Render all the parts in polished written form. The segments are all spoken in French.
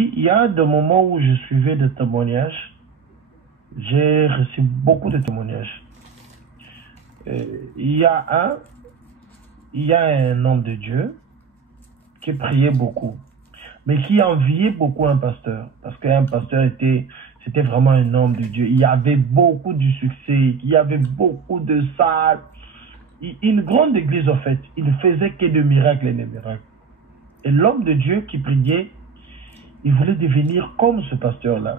dit, il y a des moments où je suivais des témoignages. J'ai reçu beaucoup de témoignages. Il y a un homme de Dieu qui priait beaucoup, mais qui enviait beaucoup un pasteur, parce qu'un pasteur c'était vraiment un homme de Dieu. Il y avait beaucoup de succès, il y avait beaucoup de salles, une grande église en fait. Il ne faisait que de miracles et de miracles. Et l'homme de Dieu qui priait, il voulait devenir comme ce pasteur-là.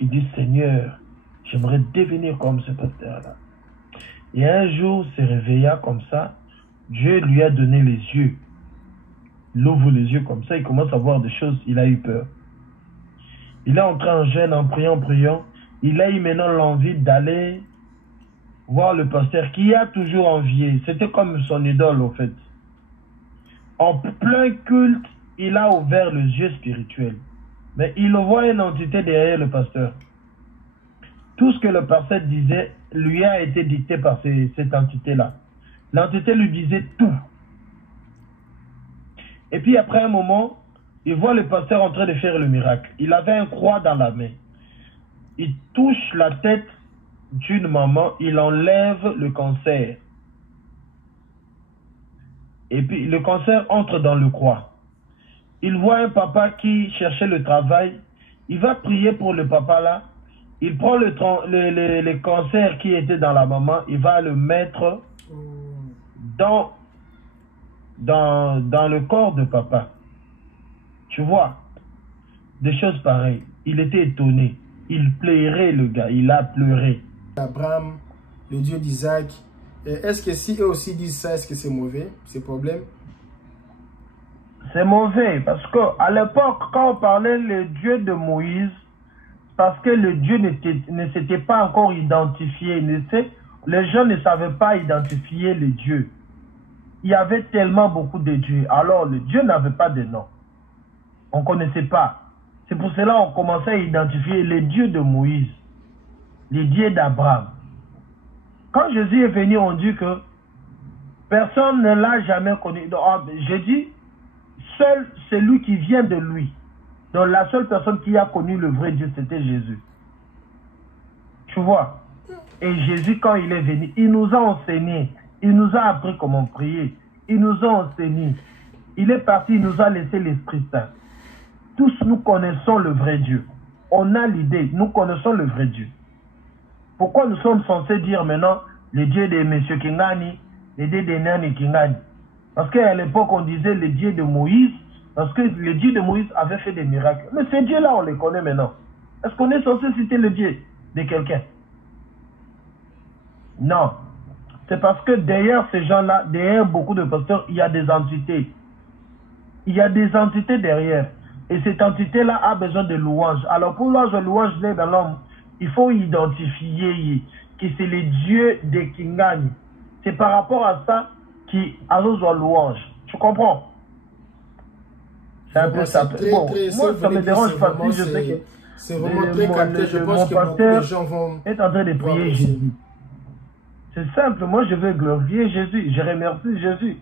Il dit, Seigneur, j'aimerais devenir comme ce pasteur-là. Et un jour, il se réveilla comme ça. Dieu lui a donné les yeux. Il ouvre les yeux comme ça, il commence à voir des choses. Il a eu peur. Il est entré en jeûne, en priant. Il a eu maintenant l'envie d'aller voir le pasteur qui a toujours envié. C'était comme son idole, en fait. En plein culte, il a ouvert les yeux spirituels. Mais il voit une entité derrière le pasteur. Tout ce que le pasteur disait lui a été dicté par cette entité-là. L'entité lui disait tout. Et puis après un moment, il voit le pasteur en train de faire le miracle. Il avait un croix dans la main. Il touche la tête d'une maman, il enlève le cancer. Et puis le cancer entre dans le croix. Il voit un papa qui cherchait le travail. Il va prier pour le papa là. Il prend le cancer qui était dans la maman. Il va le mettre dans le corps de papa. Tu vois, des choses pareilles. Il était étonné. Il pleurait, le gars. Il a pleuré. Abraham, le Dieu d'Isaac. Est-ce que si eux aussi disent ça, est-ce que c'est mauvais, ces problèmes? C'est mauvais parce qu'à l'époque, quand on parlait le Dieu de Moïse, parce que le Dieu ne s'était pas encore identifié, les gens ne savaient pas identifier le Dieu. Il y avait tellement beaucoup de dieux. Alors le Dieu n'avait pas de nom. On ne connaissait pas. C'est pour cela qu'on commençait à identifier les dieux de Moïse, les dieux d'Abraham. Quand Jésus est venu, on dit que personne ne l'a jamais connu. Donc, je dis, seul celui qui vient de lui. Donc la seule personne qui a connu le vrai Dieu, c'était Jésus. Tu vois? Et Jésus, quand il est venu, il nous a enseigné. Il nous a appris comment prier. Il nous a enseigné. Il est parti, il nous a laissé l'Esprit Saint. Tous nous connaissons le vrai Dieu. On a l'idée, nous connaissons le vrai Dieu. Pourquoi nous sommes censés dire maintenant le Dieu de M. Kingani, le Dieu de Nani Kingani? Parce qu'à l'époque, on disait le Dieu de Moïse, parce que le Dieu de Moïse avait fait des miracles. Mais ces dieux-là, on les connaît maintenant. Est-ce qu'on est censé citer le Dieu de quelqu'un? Non. C'est parce que derrière ces gens-là, derrière beaucoup de pasteurs, il y a des entités. Il y a des entités derrière. Et cette entité-là a besoin de louanges. Alors pour louange dans l'homme, il faut identifier que c'est le Dieu de Kingani. C'est par rapport à ça qui a besoin de louange. Tu comprends? C'est un peu ça. Bon, moi, ça me dérange pas. Je sais que c'est vraiment très capté. Je pense que beaucoup de gens vont être en train de prier Jésus. C'est simple. Moi, je veux glorifier Jésus. Je remercie Jésus.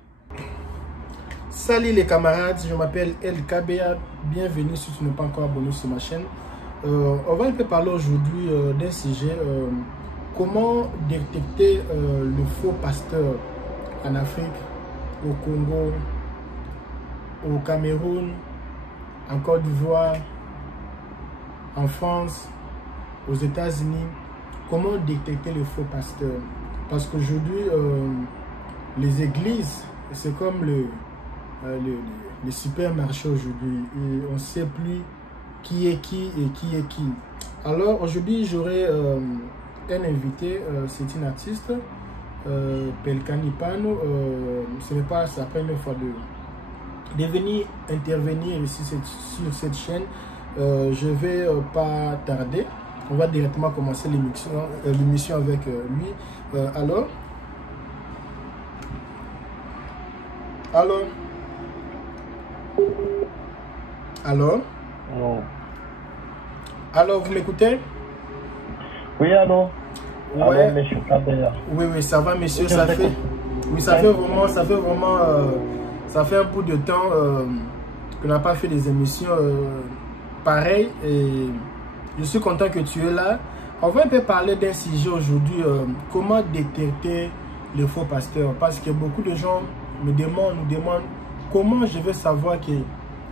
Salut les camarades, je m'appelle El Kabea. Bienvenue si tu n'es pas encore abonné sur ma chaîne. On va un peu parler aujourd'hui d'un sujet. Comment détecter le faux pasteur en Afrique, au Congo, au Cameroun, en Côte d'Ivoire, en France, aux États-Unis. Comment détecter le faux pasteur? Parce qu'aujourd'hui, les églises, c'est comme les supermarchés aujourd'hui. On ne sait plus qui est qui et qui est qui. Alors aujourd'hui, j'aurai un invité, c'est une artiste, Pelkani Pano. Ce n'est pas sa première fois de venir intervenir ici sur cette chaîne. Je ne vais pas tarder. On va directement commencer l'émission avec lui. Alors, vous m'écoutez? Oui, allô? Ouais. Alors, monsieur Kabea. Oui, ça va, monsieur. Ça fait vraiment, ça fait un bout de temps qu'on n'a pas fait des émissions. pareil, et je suis content que tu es là. On va un peu parler d'un sujet aujourd'hui, comment détecter les faux pasteurs. Parce que beaucoup de gens nous demandent comment je vais savoir que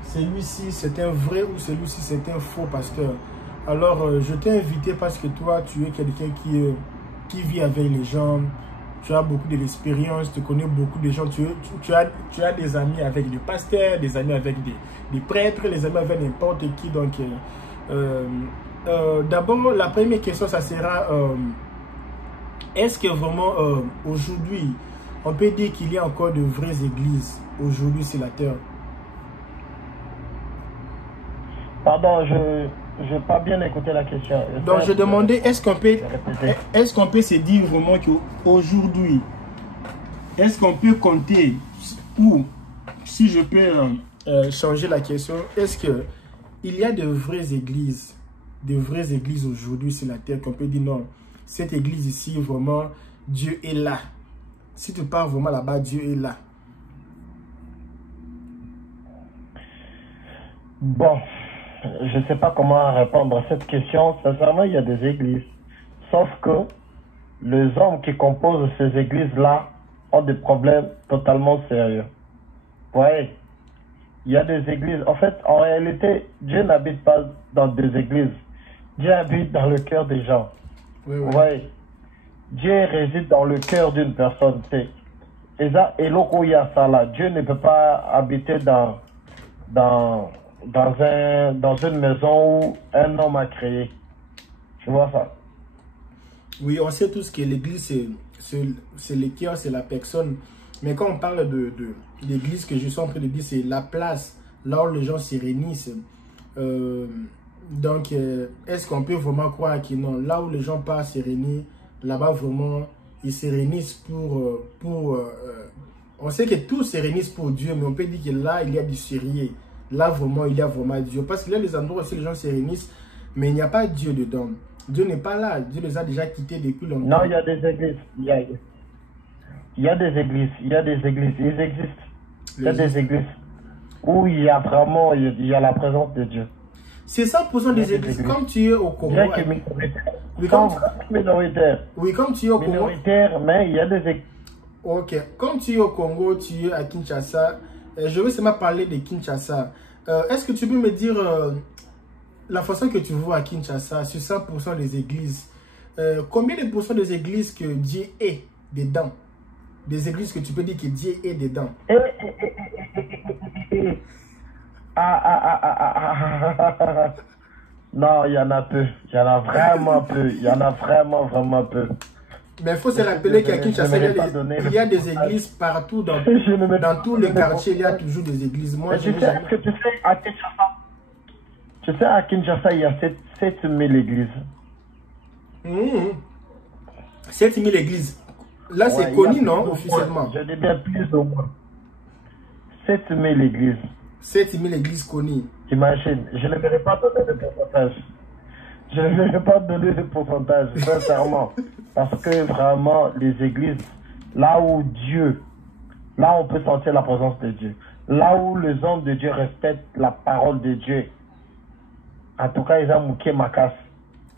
celui-ci c'est un vrai ou celui-ci c'est un faux pasteur. Alors, je t'ai invité parce que toi, tu es quelqu'un qui vit avec les gens. Tu as beaucoup d'expérience, tu connais beaucoup de gens. Tu as des amis avec des pasteurs, des amis avec des prêtres, des amis avec n'importe qui. Donc, d'abord, la première question, ça sera, est-ce que vraiment, aujourd'hui, on peut dire qu'il y a encore de vraies églises aujourd'hui sur la terre? Pardon, je n'ai pas bien écouté la question. Donc, je demandais, est-ce qu'on peut se dire vraiment qu'aujourd'hui, est-ce qu'on peut compter, ou si je peux changer la question, est-ce qu'il y a de vraies églises aujourd'hui sur la terre qu'on peut dire non, cette église ici, vraiment, Dieu est là. Si tu pars vraiment là-bas, Dieu est là. Bon, je ne sais pas comment répondre à cette question. Sincèrement, il y a des églises. Sauf que les hommes qui composent ces églises-là ont des problèmes totalement sérieux. Vous voyez, il y a des églises. En fait, en réalité, Dieu n'habite pas dans des églises. Dieu habite dans le cœur des gens. Oui, oui. Vous voyez, Dieu réside dans le cœur d'une personne. Et ça, et loco, il y a ça là. Dieu ne peut pas habiter dans une maison où un homme a créé. Tu vois ça? Oui, on sait tous que l'église, c'est le cœur, c'est la personne. Mais quand on parle de l'église, que je suis en train de dire, c'est la place, là où les gens se réunissent. Donc, est-ce qu'on peut vraiment croire que non, là où les gens partent se réunir, là-bas vraiment, ils se réunissent on sait que tous se réunissent pour Dieu, mais on peut dire que là, il y a du sérieux. Là, vraiment, il y a vraiment Dieu. Parce qu'il y a des endroits où les gens se réunissent, mais il n'y a pas Dieu dedans. Dieu n'est pas là. Dieu les a déjà quittés depuis longtemps. Non, il y a des églises. Il y a des églises. Il y a des églises. Ils existent. Il y a des églises où il y a vraiment la présence de Dieu. C'est 100% des églises. Comme tu es au Congo. Oui, minoritaire. Oui, comme tu es au Congo. Minoritaire, mais il y a des églises. Ok. Comme tu es au Congo, tu es à Kinshasa. Je veux seulement parler de Kinshasa. Est-ce que tu peux me dire la façon que tu vois à Kinshasa sur 100% des églises, combien de pourcents des églises que Dieu est dedans? Des églises que tu peux dire que Dieu est dedans? Non, il y en a peu. Il y en a vraiment peu. Il y en a vraiment peu. Mais il faut se rappeler qu'à Kinshasa, il y a des églises partout, dans tous les quartiers, il y a toujours des églises. Moi, tu sais, à Kinshasa, il y a 7000 églises. 7000 églises. Là, ouais, c'est connu, non, officiellement? Je dis bien plus ou moins. 7000 églises. 7000 églises connues. Imagine, je ne vais pas donner de pourcentage. Je ne vais pas donner de pourcentage, sincèrement. Parce que vraiment, les églises, là où on peut sentir la présence de Dieu, là où les hommes de Dieu respectent la parole de Dieu, en tout cas, ils ont mouqué ma casse.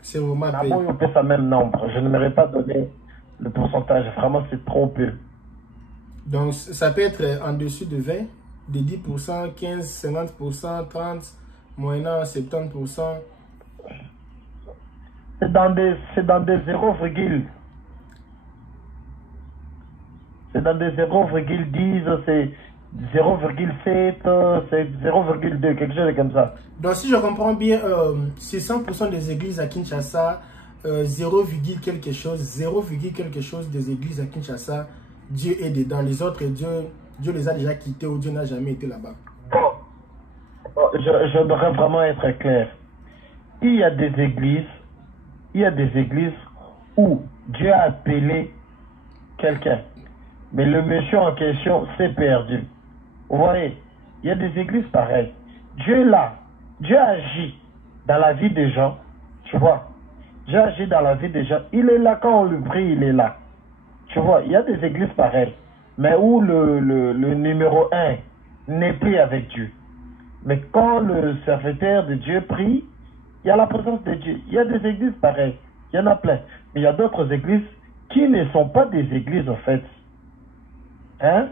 C'est vraiment on peut ça même nombre. Je ne vais pas donner le pourcentage. Vraiment, c'est trop peu. Donc, ça peut être en dessus de 20, de 10%, 15, 50%, 30, moyennant 70%. C'est dans des 0, c'est dans des 0,10, c'est 0,7, c'est 0,2, quelque chose comme ça. Donc si je comprends bien, c'est 100% des églises à Kinshasa, 0, quelque chose des églises à Kinshasa, Dieu est dedans. Les autres, Dieu les a déjà quittés ou Dieu n'a jamais été là-bas. Je devrais vraiment être clair. Il y a des églises où Dieu a appelé quelqu'un, mais le monsieur en question s'est perdu. Vous voyez, il y a des églises pareilles. Dieu est là. Dieu agit dans la vie des gens. Tu vois, Dieu agit dans la vie des gens. Il est là quand on le prie, il est là. Tu vois, il y a des églises pareilles, mais où le numéro 1 n'est plus avec Dieu. Mais quand le serviteur de Dieu prie, il y a la présence de Dieu. Il y a des églises pareilles. Il y en a plein. Mais il y a d'autres églises qui ne sont pas des églises, en fait. Hein?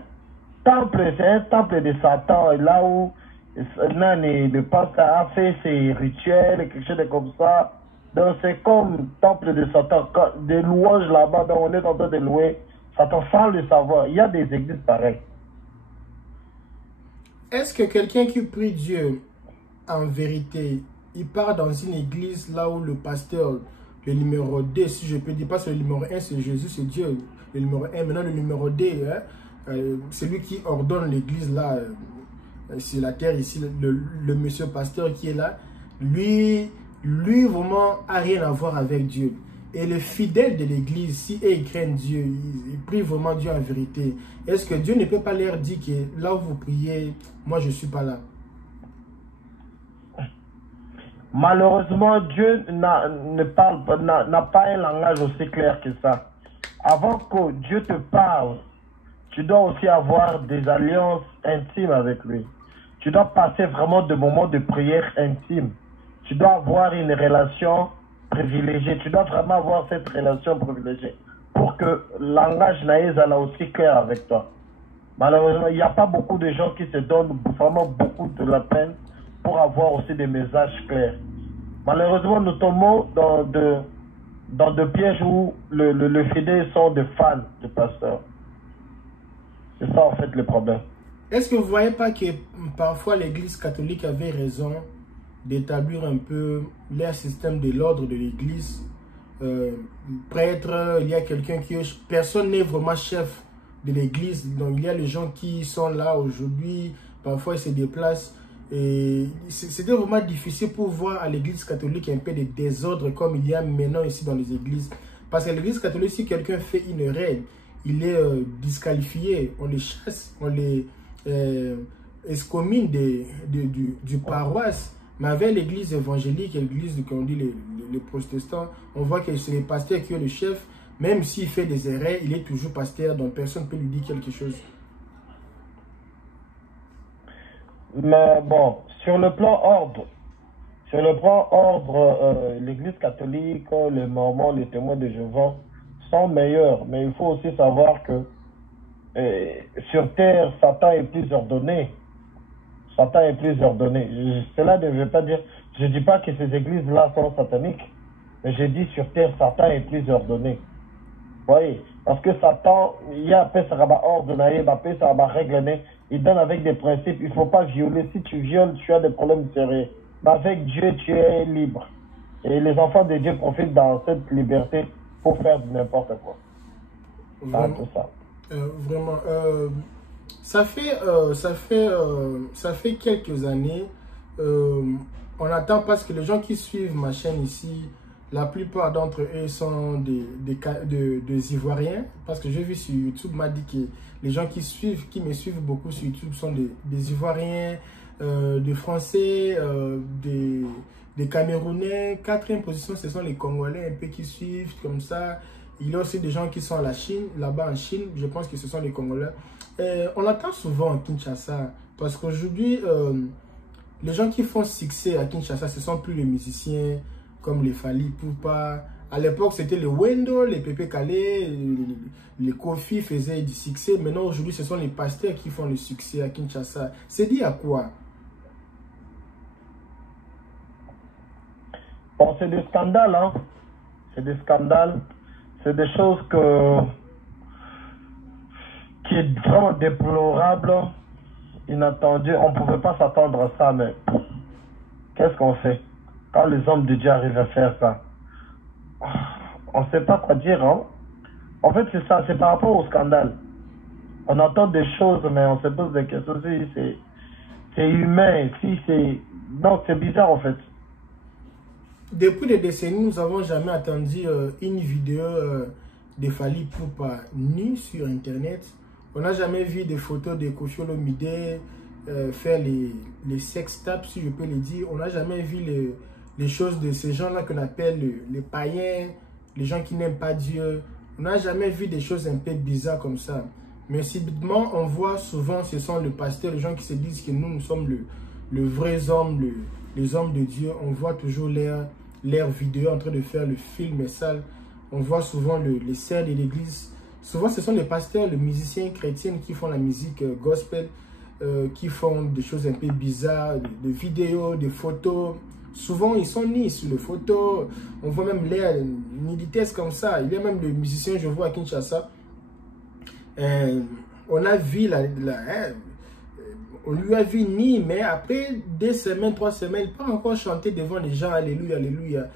Temple, c'est un temple de Satan, là où le pasteur a fait ses rituels, quelque chose de comme ça. Donc c'est comme temple de Satan, des louanges là-bas, donc on est en train de louer Satan sans le savoir. Il y a des églises pareilles. Est-ce que quelqu'un qui prie Dieu en vérité, il part dans une église là où le pasteur, le numéro 2, si je peux dire, pas le numéro 1, c'est Jésus, c'est Dieu, le numéro 1, maintenant le numéro 2, hein, c'est lui qui ordonne l'église là, sur la terre ici, le monsieur pasteur qui est là, lui vraiment a rien à voir avec Dieu. Et les fidèles de l'église, si ils craignent Dieu, ils prient vraiment Dieu en vérité, est-ce que Dieu ne peut pas leur dire que là où vous priez, moi je ne suis pas là? Malheureusement, Dieu n'a pas un langage aussi clair que ça. Avant que Dieu te parle, tu dois aussi avoir des alliances intimes avec lui. Tu dois passer vraiment des moments de prière intimes. Tu dois avoir une relation privilégiée. Tu dois vraiment avoir cette relation privilégiée pour que le langage naïs soit aussi clair avec toi. Malheureusement, il n'y a pas beaucoup de gens qui se donnent vraiment beaucoup de la peine pour avoir aussi des messages clairs. Malheureusement, nous tombons dans de pièges où le fidèle sont des fans du pasteur. C'est ça en fait le problème. Est-ce que vous ne voyez pas que parfois l'église catholique avait raison d'établir un peu leur système de l'ordre de l'église? Prêtre, il y a quelqu'un qui est... Personne n'est vraiment chef de l'église. Donc il y a les gens qui sont là aujourd'hui, parfois ils se déplacent. Et c'était vraiment difficile pour voir à l'église catholique un peu de désordre comme il y a maintenant ici dans les églises. Parce que l'église catholique, si quelqu'un fait une règle, il est disqualifié, on les chasse, on les excommunique du paroisse. Mais avec l'église évangélique, l'église qu'on dit les protestants, on voit que c'est le pasteur qui est le chef. Même s'il fait des erreurs, il est toujours pasteur, donc personne ne peut lui dire quelque chose. Mais bon, sur le plan ordre, l'église catholique, les mormons, les témoins de Jéhovah sont meilleurs. Mais il faut aussi savoir que sur terre, Satan est plus ordonné. Satan est plus ordonné. Cela ne veut pas dire... Je ne dis pas que ces églises-là sont sataniques. Mais je dis sur terre, Satan est plus ordonné. Vous voyez? Parce que Satan, il y a un peu ça va ordonner, il y a un peu ça va régler. Il donne avec des principes. Il ne faut pas violer. Si tu violes, tu as des problèmes sérieux. Mais avec Dieu, tu es libre. Et les enfants de Dieu profitent dans cette liberté pour faire n'importe quoi. Vraiment, tout ça. Vraiment. Ça fait quelques années. On attend parce que les gens qui suivent ma chaîne ici, la plupart d'entre eux sont des Ivoiriens. Parce que j'ai vu sur YouTube, m'a dit que les gens qui me suivent beaucoup sur YouTube sont des Ivoiriens, des Français, des Camerounais. Quatrième position, ce sont les Congolais un peu qui suivent comme ça. Il y a aussi des gens qui sont à la Chine, là-bas en Chine. Je pense que ce sont les Congolais. On attend souvent à Kinshasa parce qu'aujourd'hui, les gens qui font succès à Kinshasa, ce ne sont plus les musiciens comme les Fally Ipupa. À l'époque, c'était les Wendo, les Pépé Calé, les Kofi faisaient du succès. Maintenant, aujourd'hui, ce sont les pasteurs qui font le succès à Kinshasa. C'est dit à quoi? Bon, c'est des scandales, hein. C'est des scandales. C'est des choses qui est vraiment déplorable, inattendu. On ne pouvait pas s'attendre à ça, mais qu'est-ce qu'on fait quand les hommes de Dieu arrivent à faire ça? On ne sait pas quoi dire, hein. En fait, c'est ça, c'est par rapport au scandale. On entend des choses, mais on se pose des questions. Si c'est humain, si c'est... Non, c'est bizarre, en fait. Depuis des décennies, nous n'avons jamais attendu une vidéo de Fally Ipupa nue sur Internet. On n'a jamais vu des photos de Koffi Olomide faire les sex tapes, si je peux le dire. On n'a jamais vu les choses de ces gens-là qu'on appelle les païens, les gens qui n'aiment pas Dieu. On n'a jamais vu des choses un peu bizarres comme ça. Mais subitement, on voit souvent, ce sont les pasteurs, les gens qui se disent que nous sommes les vrais hommes, les hommes de Dieu, on voit toujours leur vidéo en train de faire le film et ça. On voit souvent les serres de l'église. Souvent, ce sont les pasteurs, les musiciens chrétiens qui font la musique gospel, qui font des choses un peu bizarres, des vidéos, des photos. Souvent, ils sont nus sur les photos. On voit même l'air militaire comme ça. Il y a même le musicien, je vois à Kinshasa. On a vu on lui a vu ni, mais après 2 semaines, 3 semaines, il peut encore chanter devant les gens, alléluia, alléluia.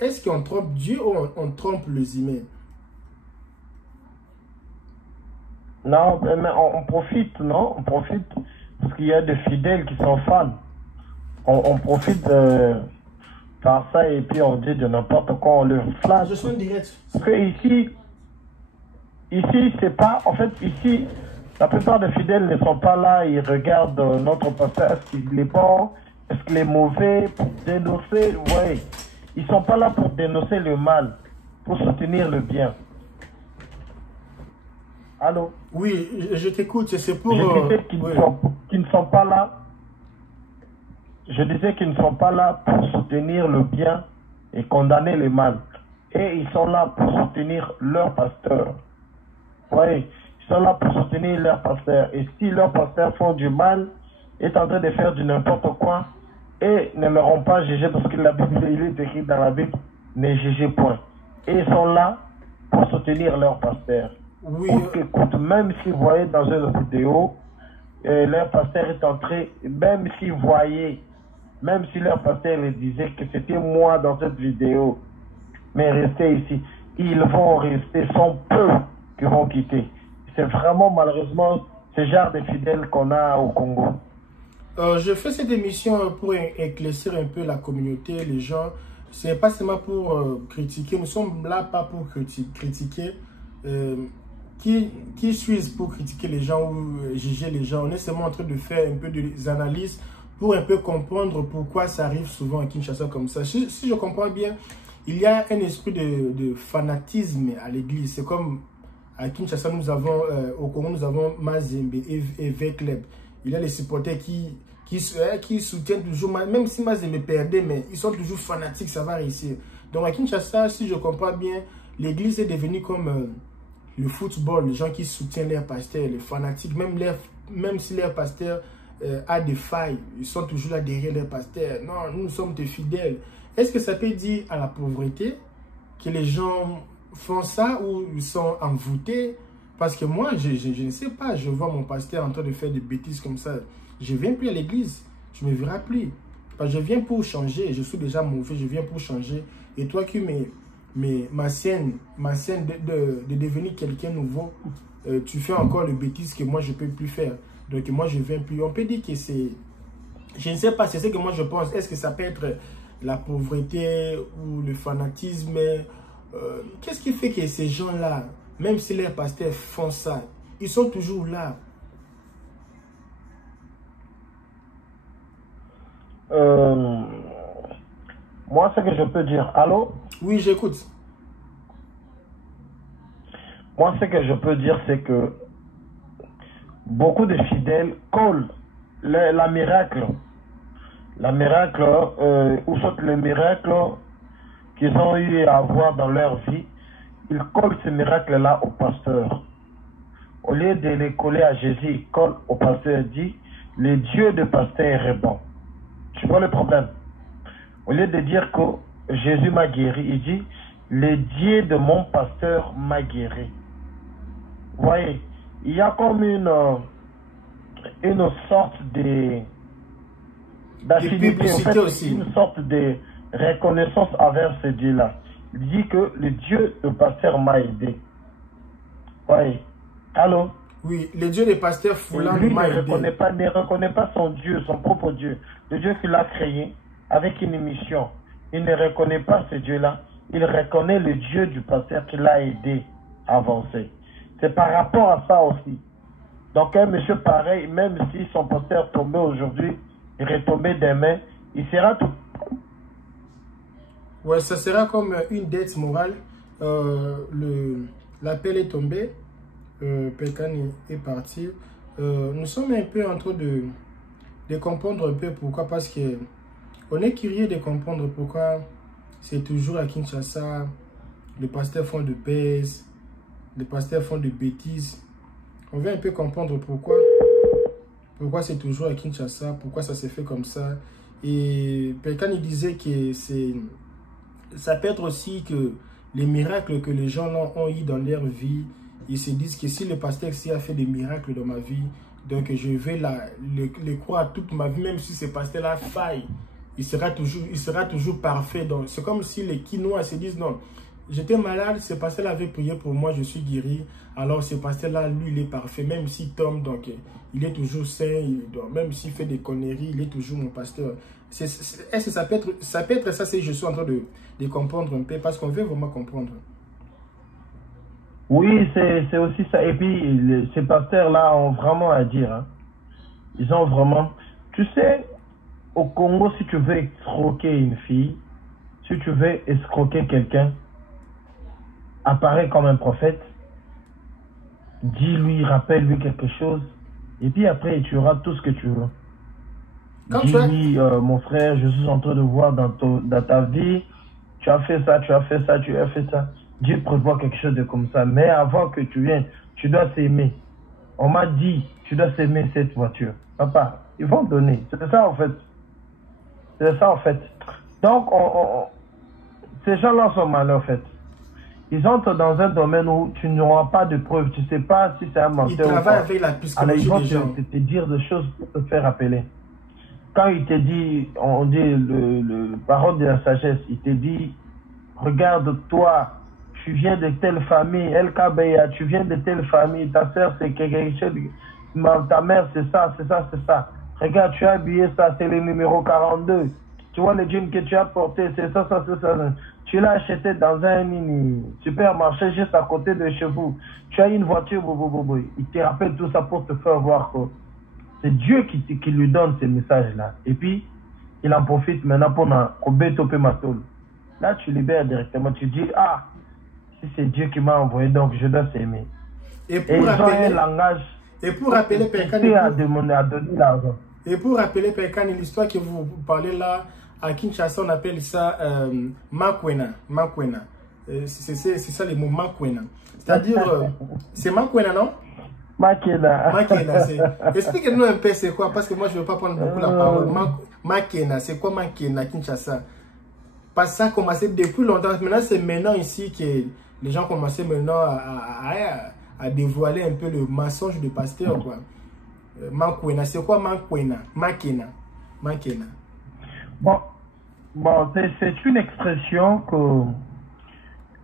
Est-ce qu'on trompe Dieu ou on trompe les humains? Non, mais on profite, non? On profite parce qu'il y a des fidèles qui sont fans. On profite de faire ça et puis on dit de n'importe quoi, on le flash. Je suis en direct. Parce que ici c'est pas, en fait, ici, la plupart des fidèles ne sont pas là, ils regardent notre pasteur, est-ce qu'il est bon, est-ce qu'il est mauvais, pour dénoncer, ouais. Ils sont pas là pour dénoncer le mal, pour soutenir le bien. Allô? Oui, je t'écoute, c'est pour... Je disais qu'ils ne sont pas là. Je disais qu'ils ne sont pas là pour soutenir le bien et condamner le mal. Et ils sont là pour soutenir leur pasteur. Oui, ils sont là pour soutenir leur pasteur. Et si leurs pasteurs font du mal, est en train de faire du n'importe quoi, et ne l'auront pas jugé parce que la Bible, il est écrit dans la Bible, ne jugez point. Et ils sont là pour soutenir leur pasteur. Oui. Écoute, même si vous voyez dans une vidéo, leur pasteur est entré, même si leur pasteur le disait que c'était moi dans cette vidéo, mais restez ici, ils vont rester, sont peu qui vont quitter. C'est vraiment malheureusement ce genre de fidèles qu'on a au Congo. Je fais cette émission pour éclaircir un peu la communauté, les gens. C'est pas seulement pour critiquer, nous sommes là pas pour critiquer. Qui suis-je pour critiquer les gens ou juger les gens? On est seulement en train de faire un peu des analyses pour un peu comprendre pourquoi ça arrive souvent à Kinshasa comme ça. Si je comprends bien, il y a un esprit de fanatisme à l'église. C'est comme à Kinshasa, nous avons, au Congo, nous avons Mazembe et Vecleb. Il y a les supporters qui soutiennent toujours, même si Mazembe perdait, mais ils sont toujours fanatiques, ça va réussir. Donc à Kinshasa, si je comprends bien, l'église est devenue comme le football, les gens qui soutiennent leurs pasteurs, les fanatiques, même si leur pasteur a des failles, ils sont toujours là derrière leur pasteur. Non, nous sommes des fidèles. Est-ce que ça peut dire à la pauvreté que les gens font ça ou ils sont envoûtés? Parce que moi, je ne sais pas, je vois mon pasteur en train de faire des bêtises comme ça. Je ne viens plus à l'église, je ne me verrai plus. Parce que je viens pour changer, je suis déjà mauvais, je viens pour changer. Et toi qui ma scène de devenir quelqu'un nouveau, tu fais encore le bêtise que moi je ne peux plus faire. Donc moi je ne viens plus. On peut dire que c'est, je ne sais pas, c'est ce que moi je pense. Est-ce que ça peut être la pauvreté ou le fanatisme? Qu'est-ce qui fait que ces gens-là, même si les pasteurs font ça, ils sont toujours là? Moi, ce que je peux dire, allô? Oui, j'écoute. Moi, ce que je peux dire, c'est que beaucoup de fidèles collent la miracle, ou soit le miracle qu'ils ont eu à avoir dans leur vie, ils collent ce miracle-là au pasteur. Au lieu de les coller à Jésus, ils collent au pasteur et disent, le Dieu de pasteur est bon. Tu vois le problème? Au lieu de dire que Jésus m'a guéri, il dit, le Dieu de mon pasteur m'a guéri. Vous voyez, il y a comme une sorte d'affinité, en fait, aussi. Une sorte de reconnaissance envers ce Dieu-là. Il dit que le Dieu de pasteur m'a aidé. Vous voyez, allô? Oui, le Dieu des pasteurs Foulan m'a aidé. Ne reconnaît pas son Dieu, son propre Dieu, le Dieu qu'il a créé avec une mission. Il ne reconnaît pas ce Dieu-là. Il reconnaît le Dieu du pasteur qui l'a aidé à avancer. C'est par rapport à ça aussi. Donc un monsieur pareil, même si son pasteur tombait aujourd'hui, il retombait demain, il sera tout. Ouais, ça sera comme une dette morale. L'appel est tombé. Pekani est parti. Nous sommes un peu en train de comprendre un peu pourquoi. Parce que on est curieux de comprendre pourquoi c'est toujours à Kinshasa, les pasteurs font de bêtises, les pasteurs font de bêtises. On veut un peu comprendre pourquoi c'est toujours à Kinshasa, pourquoi ça s'est fait comme ça. Et Pécan, il disait que ça peut être aussi que les miracles que les gens ont eu dans leur vie, ils se disent que si le pasteur ici a fait des miracles dans ma vie, donc je vais le croire toute ma vie, même si ce pasteur-là faille, il sera toujours parfait. Donc c'est comme si les Quinois se disent non, j'étais malade, ce pasteur-là avait prié pour moi, je suis guéri. Alors ce pasteur-là, lui, il est parfait. Même s'il tombe, donc il est toujours sain. Même s'il fait des conneries, il est toujours mon pasteur. Est-ce que ça peut être ça, si je suis en train de comprendre un peu, parce qu'on veut vraiment comprendre. Oui, c'est aussi ça. Et puis, ces pasteurs-là ont vraiment à dire. Hein. Ils ont vraiment... Tu sais, au Congo, si tu veux escroquer une fille, si tu veux escroquer quelqu'un, apparaît comme un prophète, dis-lui, rappelle-lui quelque chose, et puis après, tu auras tout ce que tu veux. Dis-lui, mon frère, je suis en train de voir dans ta vie, tu as fait ça, tu as fait ça, tu as fait ça. Dieu prévoit quelque chose de comme ça. Mais avant que tu viennes, tu dois s'aimer. On m'a dit, tu dois s'aimer cette voiture. Papa, ils vont donner. C'est ça en fait. C'est ça en fait. Donc, ces gens-là sont malins en fait. Ils entrent dans un domaine où tu n'auras pas de preuves. Tu ne sais pas si c'est un menteur ou pas. Ils travaillent avec la psychologie des gens. Ils vont te dire des choses pour te faire appeler. Quand il te dit, on dit le parole de la sagesse, il te dit, regarde-toi, tu viens de telle famille, El Kabeya, tu viens de telle famille, ta soeur c'est quelque chose, ta mère c'est ça, c'est ça, c'est ça. Regarde, tu as habillé ça, c'est le numéro 42. Tu vois le jean que tu as porté, c'est ça, ça, c'est ça. Tu l'as acheté dans un supermarché juste à côté de chez vous. Tu as une voiture, il te rappelle tout ça pour te faire voir que c'est Dieu qui lui donne ces messages-là. Et puis, il en profite maintenant pour Obeto Matol. Là, tu libères directement. Tu dis, ah, si c'est Dieu qui m'a envoyé, donc je dois s'aimer. Et pour rappeler Pécan, l'histoire que vous parlez là, à Kinshasa, on appelle ça Makwena. C'est ça le mot Makwena. C'est-à-dire, c'est Makwena, non? Makena. Expliquez-nous un peu c'est quoi, parce que moi je ne veux pas prendre beaucoup la parole. Makena, c'est quoi Makena, Kinshasa? Parce que ça a commencé depuis longtemps. Maintenant, c'est maintenant ici que les gens commençaient maintenant à dévoiler un peu le mensonge du pasteur. Makwena, c'est quoi Makwena? Makena. Bon c'est une expression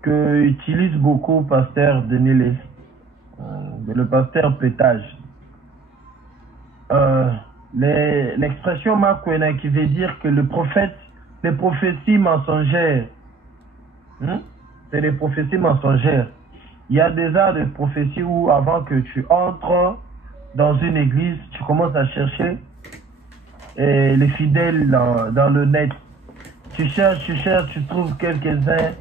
que utilise beaucoup pasteur Denis Les. Le pasteur Pétage. L'expression Makwena qui veut dire que le prophète, les prophéties mensongères, c'est les prophéties mensongères. Il y a des arts de prophétie où avant que tu entres dans une église, tu commences à chercher les fidèles dans le net. Tu cherches, tu trouves quelques-uns.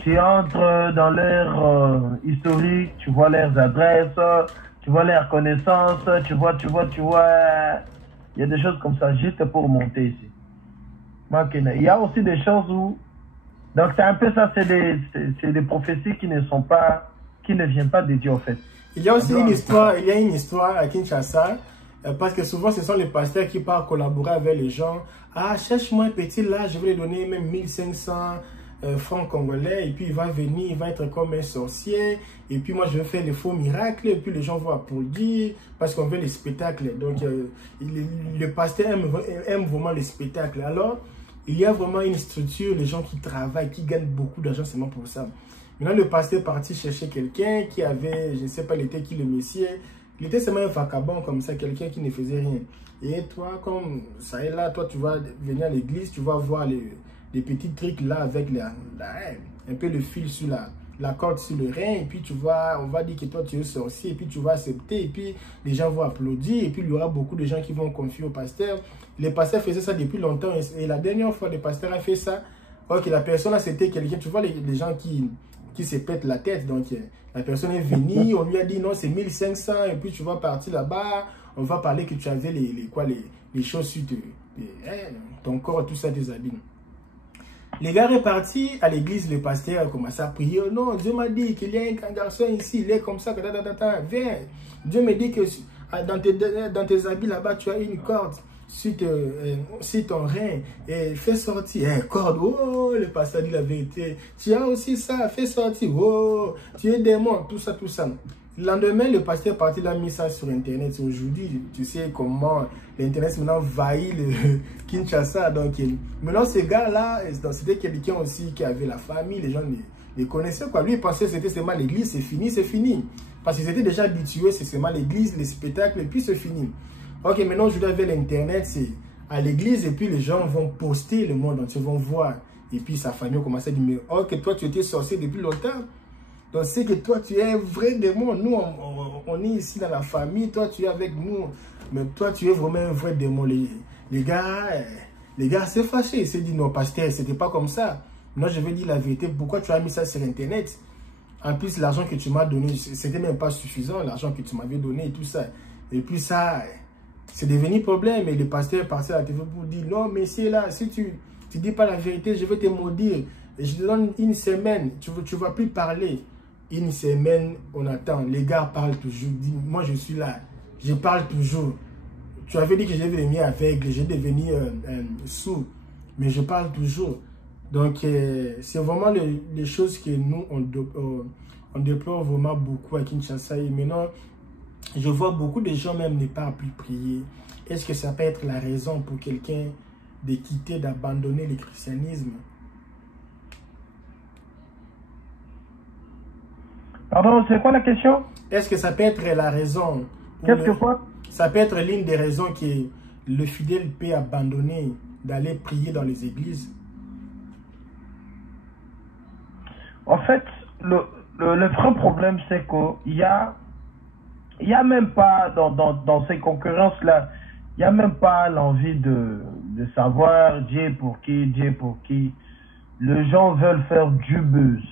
Tu entres dans leur historique, tu vois leurs adresses, tu vois leurs connaissances, tu vois. Il y a des choses comme ça, juste pour monter ici. Il y a aussi des choses où... Donc c'est un peu ça, c'est des prophéties qui ne viennent pas de Dieu en fait. Il y a aussi une histoire à Kinshasa, parce que souvent ce sont les pasteurs qui partent collaborer avec les gens. Ah, cherche-moi un petit là, je vais lui donner même 1500 francs congolais, et puis il va venir, il va être comme un sorcier, et puis moi je vais faire les faux miracles, et puis les gens vont applaudir parce qu'on veut les spectacles. Donc le pasteur aime vraiment les spectacles. Alors il y a vraiment une structure, les gens qui travaillent, qui gagnent beaucoup d'argent seulement pour ça. Maintenant le pasteur est parti chercher quelqu'un qui avait, je ne sais pas, il était qui le messier, il était seulement un vagabond comme ça, quelqu'un qui ne faisait rien. Et toi, comme ça est là, toi tu vas venir à l'église, tu vas voir des petits trucs là avec un peu le fil sur la corde sur le rein, et puis tu vois, on va dire que toi tu es sorcier, et puis tu vas accepter, et puis les gens vont applaudir, et puis il y aura beaucoup de gens qui vont confier au pasteur. Les pasteurs faisaient ça depuis longtemps, et la dernière fois le pasteur a fait ça, ok, la personne là c'était quelqu'un, tu vois les gens qui se pètent la tête, donc la personne est venue, on lui a dit non c'est 1500, et puis tu vas partir là-bas, on va parler que tu avais les choses sur ton corps, tout ça, tes habits. Les gars repartis à l'église, le pasteur a commencé à prier. Oh non, Dieu m'a dit qu'il y a un garçon ici, il est comme ça, viens. Dieu me dit que dans tes habits là-bas, tu as une corde sur ton rein et fais sortir. Corde, oh, le pasteur dit la vérité. Tu as aussi ça, fais sortir. Oh, tu es démon, tout ça, tout ça. Le lendemain, le pasteur est parti, il a mis ça sur Internet. Aujourd'hui, tu sais comment l'Internet maintenant envahit le Kinshasa. Donc, maintenant, ce gars-là, c'était quelqu'un aussi qui avait la famille, les gens les connaissaient. Quoi. Lui, il pensait que c'était seulement l'église, c'est fini, c'est fini. Parce qu'ils étaient déjà habitués, c'est seulement l'église, les spectacles, et puis c'est fini. Ok, maintenant, aujourd'hui, avec l'Internet, c'est à l'église, et puis les gens vont poster, le monde entier vont voir. Et puis sa famille a commencé à dire, mais ok, toi, tu étais sorcier depuis longtemps. Donc, c'est que toi, tu es un vrai démon. Nous, on est ici dans la famille. Toi, tu es avec nous. Mais toi, tu es vraiment un vrai démon. Les gars, c'est fâché. Ils se disent, non, pasteur, c'était pas comme ça. Moi, je vais dire la vérité. Pourquoi tu as mis ça sur Internet? En plus, l'argent que tu m'as donné, c'était même pas suffisant. L'argent que tu m'avais donné et tout ça. Et puis ça, c'est devenu problème. Et le pasteur est parti à la TV pour dire, non, messieurs, là, si tu dis pas la vérité, je vais te maudire. Et je te donne une semaine. Tu vas plus parler. Une semaine, on attend. Les gars parlent toujours. Moi, je suis là. Je parle toujours. Tu avais dit que je devais devenir aveugle. Je devenu sourd. Mais je parle toujours. Donc, c'est vraiment les choses que nous, on déplore vraiment beaucoup à Kinshasa. Et maintenant, je vois beaucoup de gens même ne pas plus prier. Est-ce que ça peut être la raison pour quelqu'un de quitter, d'abandonner le christianisme? Pardon, c'est quoi la question? Est-ce que ça peut être la raison? Qu'est-ce que quoi? Ça peut être l'une des raisons que le fidèle peut abandonner d'aller prier dans les églises. En fait, le vrai problème, c'est qu'il y a même pas, dans ces concurrences-là, il n'y a même pas l'envie de savoir Dieu pour qui, Dieu pour qui. Les gens veulent faire du buzz.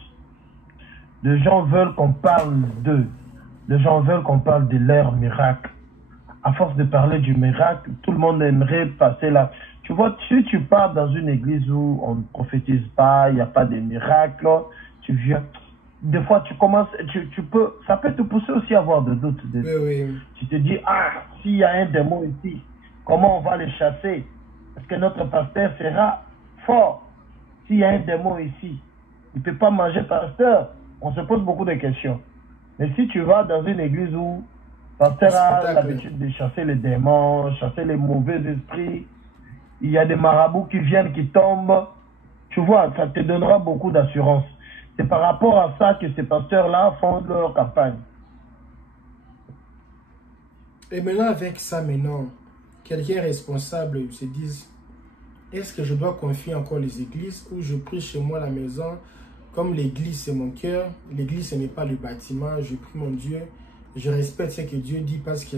Les gens veulent qu'on parle d'eux. Les gens veulent qu'on parle de leur miracle. À force de parler du miracle, tout le monde aimerait passer là. Tu vois, si tu pars dans une église où on ne prophétise pas, il n'y a pas de miracle, tu viens. Des fois, tu commences, ça peut te pousser aussi à avoir de doutes. Oui. Tu te dis, s'il y a un démon ici, comment on va le chasser? Est-ce que notre pasteur sera fort? S'il y a un démon ici, il ne peut pas manger pasteur. On se pose beaucoup de questions. Mais si tu vas dans une église où le pasteur a l'habitude de chasser les démons, chasser les mauvais esprits, il y a des marabouts qui viennent, qui tombent, tu vois, ça te donnera beaucoup d'assurance. C'est par rapport à ça que ces pasteurs-là font leur campagne. Et maintenant, avec ça, quelqu'un responsable se dit, est-ce que je dois confier encore les églises ou je prie chez moi à la maison? Comme l'église, c'est mon cœur. L'église, ce n'est pas le bâtiment. Je prie mon Dieu. Je respecte ce que Dieu dit parce que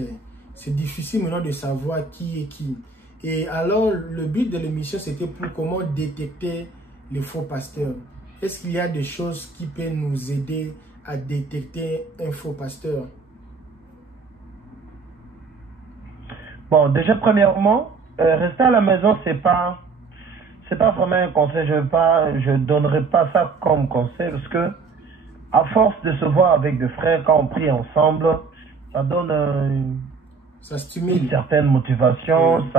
c'est difficile maintenant de savoir qui est qui. Et alors, le but de l'émission, c'était pour comment détecter les faux pasteurs. Est-ce qu'il y a des choses qui peuvent nous aider à détecter un faux pasteur? Bon, déjà, premièrement, rester à la maison, c'est pas vraiment un conseil. Je donnerai pas ça comme conseil parce que à force de se voir avec des frères quand on prie ensemble, ça donne ça stimule une certaine motivation. Oui.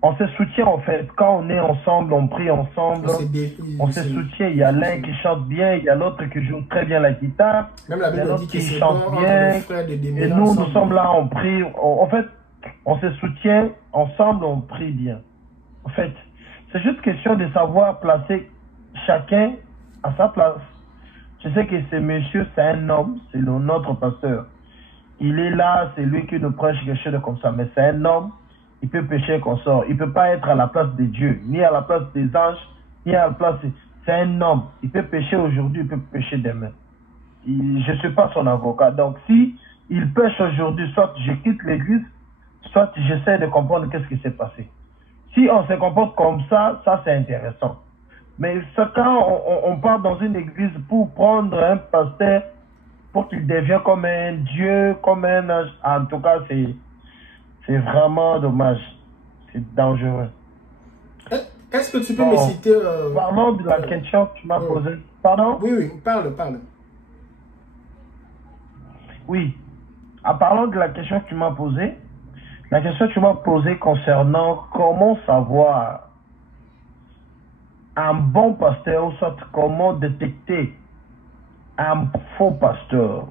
On se soutient en fait. Quand on est ensemble, on prie ensemble, on se soutient. Il y a l'un qui chante bien, il y a l'autre qui joue très bien la guitare, même la il y a l'autre qui chante bon, bien. Et nous sommes là, on prie. En fait, on se soutient ensemble, on prie bien. En fait, c'est juste question de savoir placer chacun à sa place. Je sais que ce monsieur, c'est un homme, c'est notre pasteur. Il est là, c'est lui qui nous prêche quelque chose comme ça, mais c'est un homme, il peut pécher qu'on sort. Il ne peut pas être à la place de Dieu, ni à la place des anges, ni à la place... C'est un homme, il peut pécher aujourd'hui, il peut pécher demain. Je ne suis pas son avocat. Donc si il pêche aujourd'hui, soit je quitte l'église, soit j'essaie de comprendre qu'est-ce qui s'est passé. Si on se comporte comme ça, ça c'est intéressant. Mais quand on part dans une église pour prendre un pasteur pour qu'il devienne comme un Dieu, comme un ange. En tout cas, c'est vraiment dommage. C'est dangereux. Est-ce que tu peux me citer... Parlons de la question que tu m'as posée. Pardon? Oui, parle. Oui. En parlant de la question que tu m'as posée, la question que tu m'as posée concernant comment savoir un bon pasteur, ou soit comment détecter un faux pasteur.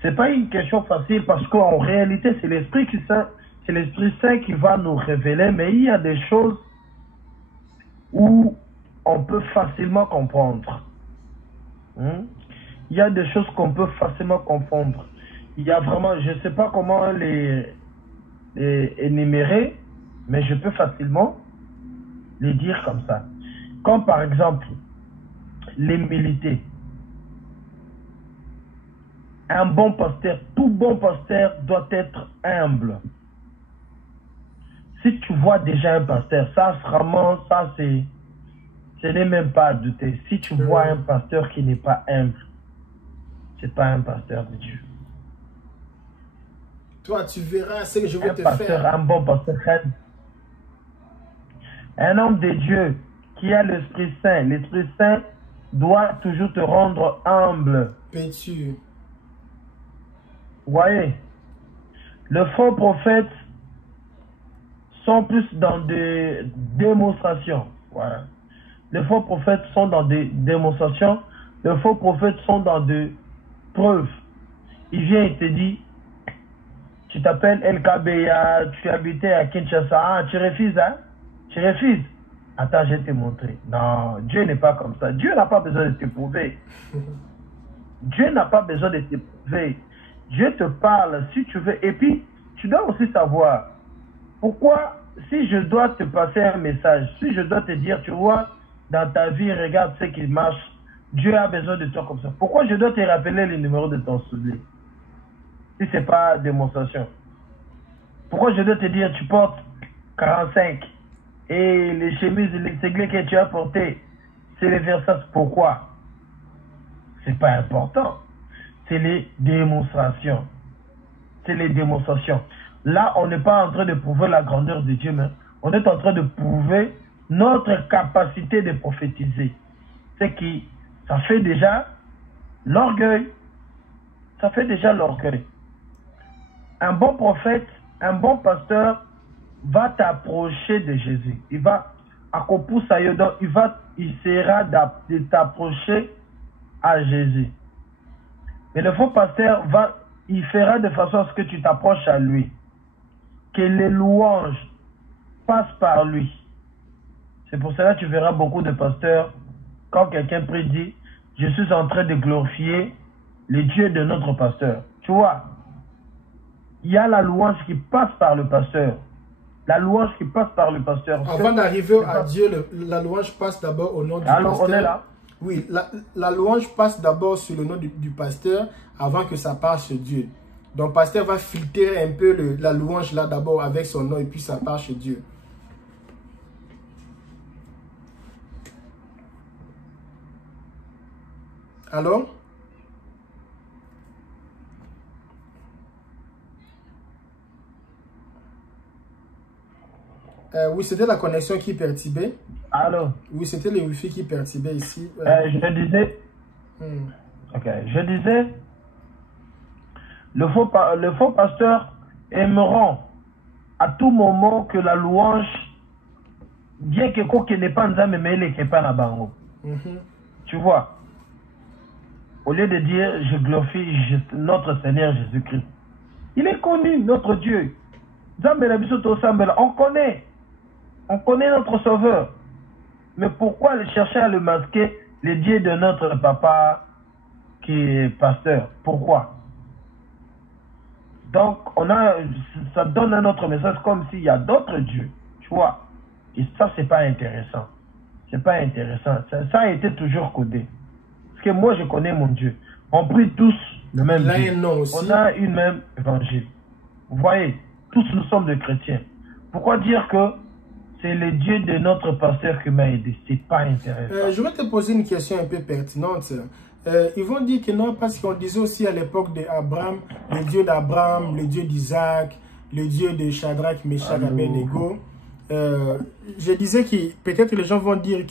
C'est pas une question facile parce qu'en réalité, c'est l'Esprit Saint qui va nous révéler, mais il y a des choses où on peut facilement comprendre. Il y a des choses qu'on peut facilement comprendre. Il y a vraiment, je ne sais pas comment les énumérer, mais je peux facilement les dire comme ça. Comme par exemple, l'humilité. Un bon pasteur, tout bon pasteur doit être humble. Si tu vois déjà un pasteur, ça vraiment, ça c'est, ce n'est même pas à douter. Si tu vois un pasteur qui n'est pas humble, c'est pas un pasteur de Dieu. Toi, tu verras ce que je vais te faire. Un bon pasteur, un homme de Dieu qui a l'Esprit Saint doit toujours te rendre humble. Pétu. Vous voyez, les faux prophètes sont plus dans des démonstrations. Voilà. Les faux prophètes sont dans des démonstrations. Les faux prophètes sont dans des preuves. Il vient et te dit, tu t'appelles El Kabeya, tu habitais à Kinshasa, ah, tu refuses, hein? Tu refuses. Attends, je vais te montrer. Non, Dieu n'est pas comme ça. Dieu n'a pas besoin de te prouver. Dieu n'a pas besoin de te prouver. Dieu te parle si tu veux. Et puis, tu dois aussi savoir pourquoi, si je dois te passer un message, si je dois te dire, tu vois, dans ta vie, regarde ce qui marche, Dieu a besoin de toi comme ça. Pourquoi je dois te rappeler le numéro de ton soulier si ce n'est pas démonstration? Pourquoi je dois te dire, tu portes 45 et les chemises, les séglés que tu as portés, c'est les Versace? Pourquoi? C'est pas important. C'est les démonstrations. C'est les démonstrations. Là, on n'est pas en train de prouver la grandeur de Dieu, mais on est en train de prouver notre capacité de prophétiser. C'est qui, ça fait déjà l'orgueil. Ça fait déjà l'orgueil. Un bon prophète, un bon pasteur va t'approcher de Jésus. Il va, il essaiera de t'approcher à Jésus. Mais le faux pasteur il fera de façon à ce que tu t'approches à lui. Que les louanges passent par lui. C'est pour cela que tu verras beaucoup de pasteurs, quand quelqu'un prie, dit, je suis en train de glorifier le Dieu de notre pasteur. Tu vois, il y a la louange qui passe par le pasteur. La louange qui passe par le pasteur. Avant d'arriver à Dieu, la louange passe d'abord au nom du pasteur. Alors, on est là. Oui, la louange passe d'abord sur le nom du pasteur avant que ça passe chez Dieu. Donc, le pasteur va filtrer un peu la louange là d'abord avec son nom et puis ça part chez Dieu. Alors? Oui, c'était la connexion qui perturbait. Allô? Oui, c'était le Wi-Fi qui perturbait ici. Je disais... Ok, je disais... Le faux pasteur aimeront à tout moment que la louange, bien que quoi qu'il n'est pas nzambe, mais il n'est pas na bango. Tu vois? Au lieu de dire, je glorifie notre Seigneur Jésus-Christ. Il est connu, notre Dieu. On connaît. On connaît notre Sauveur. Mais pourquoi chercher à le masquer, le Dieu de notre papa qui est pasteur? Pourquoi? Donc, ça donne un autre message comme s'il y a d'autres dieux. Tu vois? Et ça, c'est pas intéressant. C'est pas intéressant. Ça a été toujours codé. Parce que moi, je connais mon Dieu. On prie tous le même Dieu. On a une même évangile. Vous voyez? Tous nous sommes des chrétiens. Pourquoi dire que c'est le Dieu de notre pasteur qui m'a aidé? C'est pas intéressant. Je vais te poser une question un peu pertinente. Ils vont dire que non, parce qu'on disait aussi à l'époque d'Abraham, le Dieu d'Abraham, le Dieu d'Isaac, le Dieu de Shadrach, Meshach, Abednego. Je disais que peut-être les gens vont dire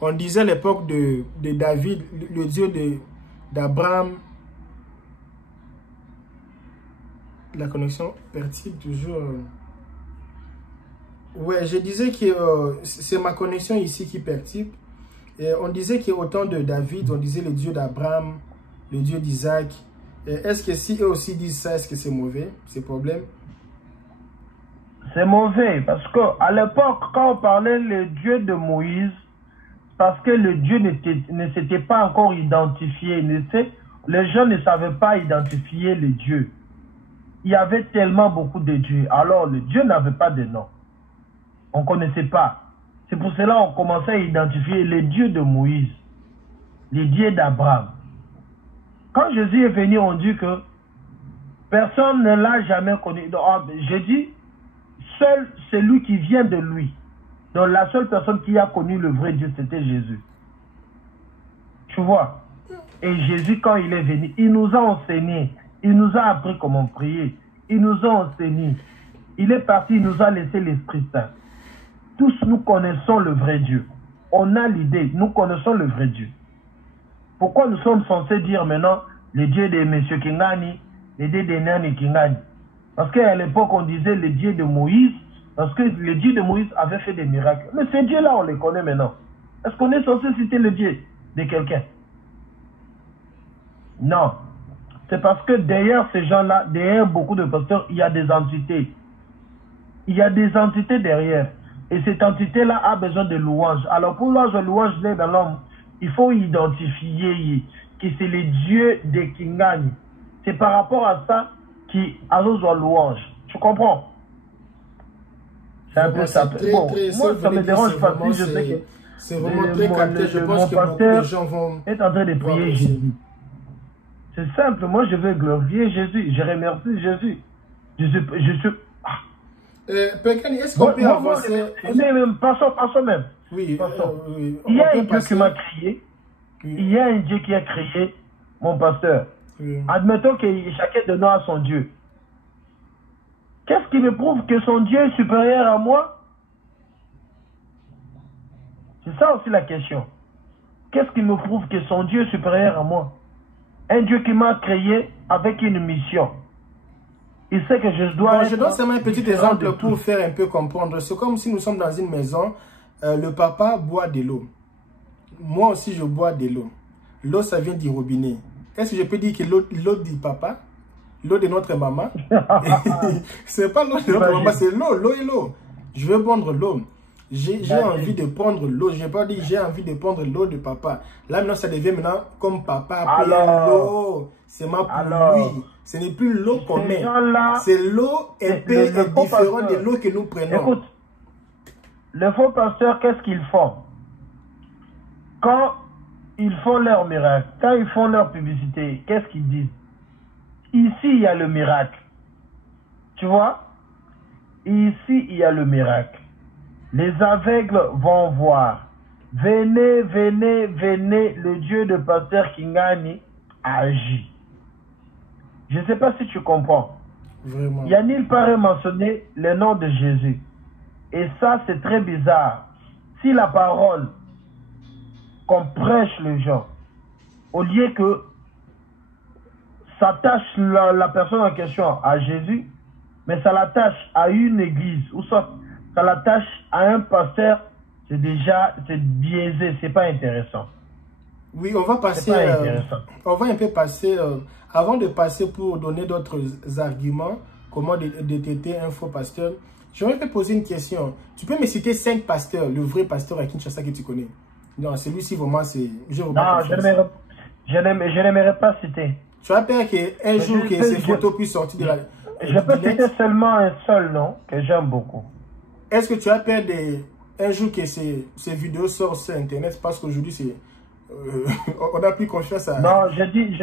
qu'on disait à l'époque de David, le Dieu d'Abraham. La connexion perd-il toujours? Ouais, je disais que c'est ma connexion ici qui perturbe. On disait qu'au temps de David, on disait le Dieu d'Abraham, le Dieu d'Isaac. Est-ce que si eux aussi disent ça, est-ce que c'est mauvais, ces problèmes? C'est mauvais, parce qu'à l'époque, quand on parlait le Dieu de Moïse, parce que le Dieu ne s'était pas encore identifié, les gens ne savaient pas identifier le Dieu. Il y avait tellement beaucoup de dieux. Alors, le Dieu n'avait pas de nom. On ne connaissait pas. C'est pour cela qu'on commençait à identifier les dieux de Moïse, les dieux d'Abraham. Quand Jésus est venu, on dit que personne ne l'a jamais connu. Donc, j'ai dit, seul celui qui vient de lui. Donc, la seule personne qui a connu le vrai Dieu, c'était Jésus. Tu vois? Et Jésus, quand il est venu, il nous a enseigné. Il nous a appris comment prier. Il nous a enseigné. Il est parti, il nous a laissé l'Esprit Saint. Tous nous connaissons le vrai Dieu. On a l'idée, nous connaissons le vrai Dieu. Pourquoi nous sommes censés dire maintenant le Dieu de M. Kingani, le Dieu de Nani Kingani? Parce qu'à l'époque, on disait le Dieu de Moïse, parce que le Dieu de Moïse avait fait des miracles. Mais ces dieux-là, on les connaît maintenant. Est-ce qu'on est censé citer le Dieu de quelqu'un? Non. C'est parce que derrière ces gens-là, derrière beaucoup de pasteurs, il y a des entités. Il y a des entités derrière. Et cette entité-là a besoin de louanges. Alors pour la louange dans l'homme, il faut identifier que c'est le Dieu de Kingani. C'est par rapport à ça qu'il a besoin de louange. Tu comprends? C'est un peu ça. Bon, moi, ça me dérange pas. Si je sais que c'est vraiment très capté. Je pense que beaucoup de gens vont être en train de prier Jésus. C'est simple. Moi, je veux glorifier Jésus. Je remercie Jésus. Je suis Pekani, est-ce qu'on peut avancer? Passons même. Oui, passons. Oui. Il y a un Dieu qui m'a créé. Oui. Il y a un Dieu qui a créé mon pasteur. Oui. Admettons que chacun de nous a son Dieu. Qu'est-ce qui me prouve que son Dieu est supérieur à moi? C'est ça aussi la question. Qu'est-ce qui me prouve que son Dieu est supérieur à moi? Un Dieu qui m'a créé avec une mission. Il sait que je dois... je donne seulement un petit exemple pour faire un peu comprendre. C'est comme si nous sommes dans une maison, le papa boit de l'eau. Moi aussi, je bois de l'eau. L'eau, ça vient du robinet. Est-ce que je peux dire que l'eau du papa, l'eau de notre maman, c'est pas l'eau de notre maman, c'est l'eau et l'eau. Je veux prendre l'eau. J'ai envie de prendre l'eau. Je n'ai pas dit j'ai envie de prendre l'eau de papa. Là, maintenant, ça devient maintenant comme papa a pris l'eau. C'est ma pluie. Ce n'est plus l'eau qu'on met. C'est l'eau un peu différente de l'eau que nous prenons. Écoute, les faux pasteurs, qu'est-ce qu'ils font? Quand ils font leur miracle, quand ils font leur publicité, qu'est-ce qu'ils disent? Ici, il y a le miracle. Tu vois? Ici, il y a le miracle. Les aveugles vont voir. Venez, venez, venez, le Dieu de pasteur Kingani agit. Je ne sais pas si tu comprends. Vraiment. Il n'y a nulle part mentionné le nom de Jésus. Et ça, c'est très bizarre. Si la parole qu'on prêche les gens, au lieu que ça tâche la personne en question à Jésus, mais ça l'attache à une église, ou soit ça l'attache à un pasteur, c'est biaisé, c'est pas intéressant. Oui, on va passer, on va un peu passer, avant de passer pour donner d'autres arguments, comment détecter un faux pasteur, j'aimerais te poser une question. Tu peux me citer 5 pasteurs, le vrai pasteur à Kinshasa que tu connais? Non, celui-ci vraiment, c'est... Non, je n'aimerais pas citer. Tu as peur qu'un jour que ces photos puissent sortir de la... Je peux citer seulement un seul nom que j'aime beaucoup. Est-ce que tu as peur un jour que ces vidéos sortent sur Internet parce qu'aujourd'hui, c'est... on n'a plus confiance à... Non, je dis,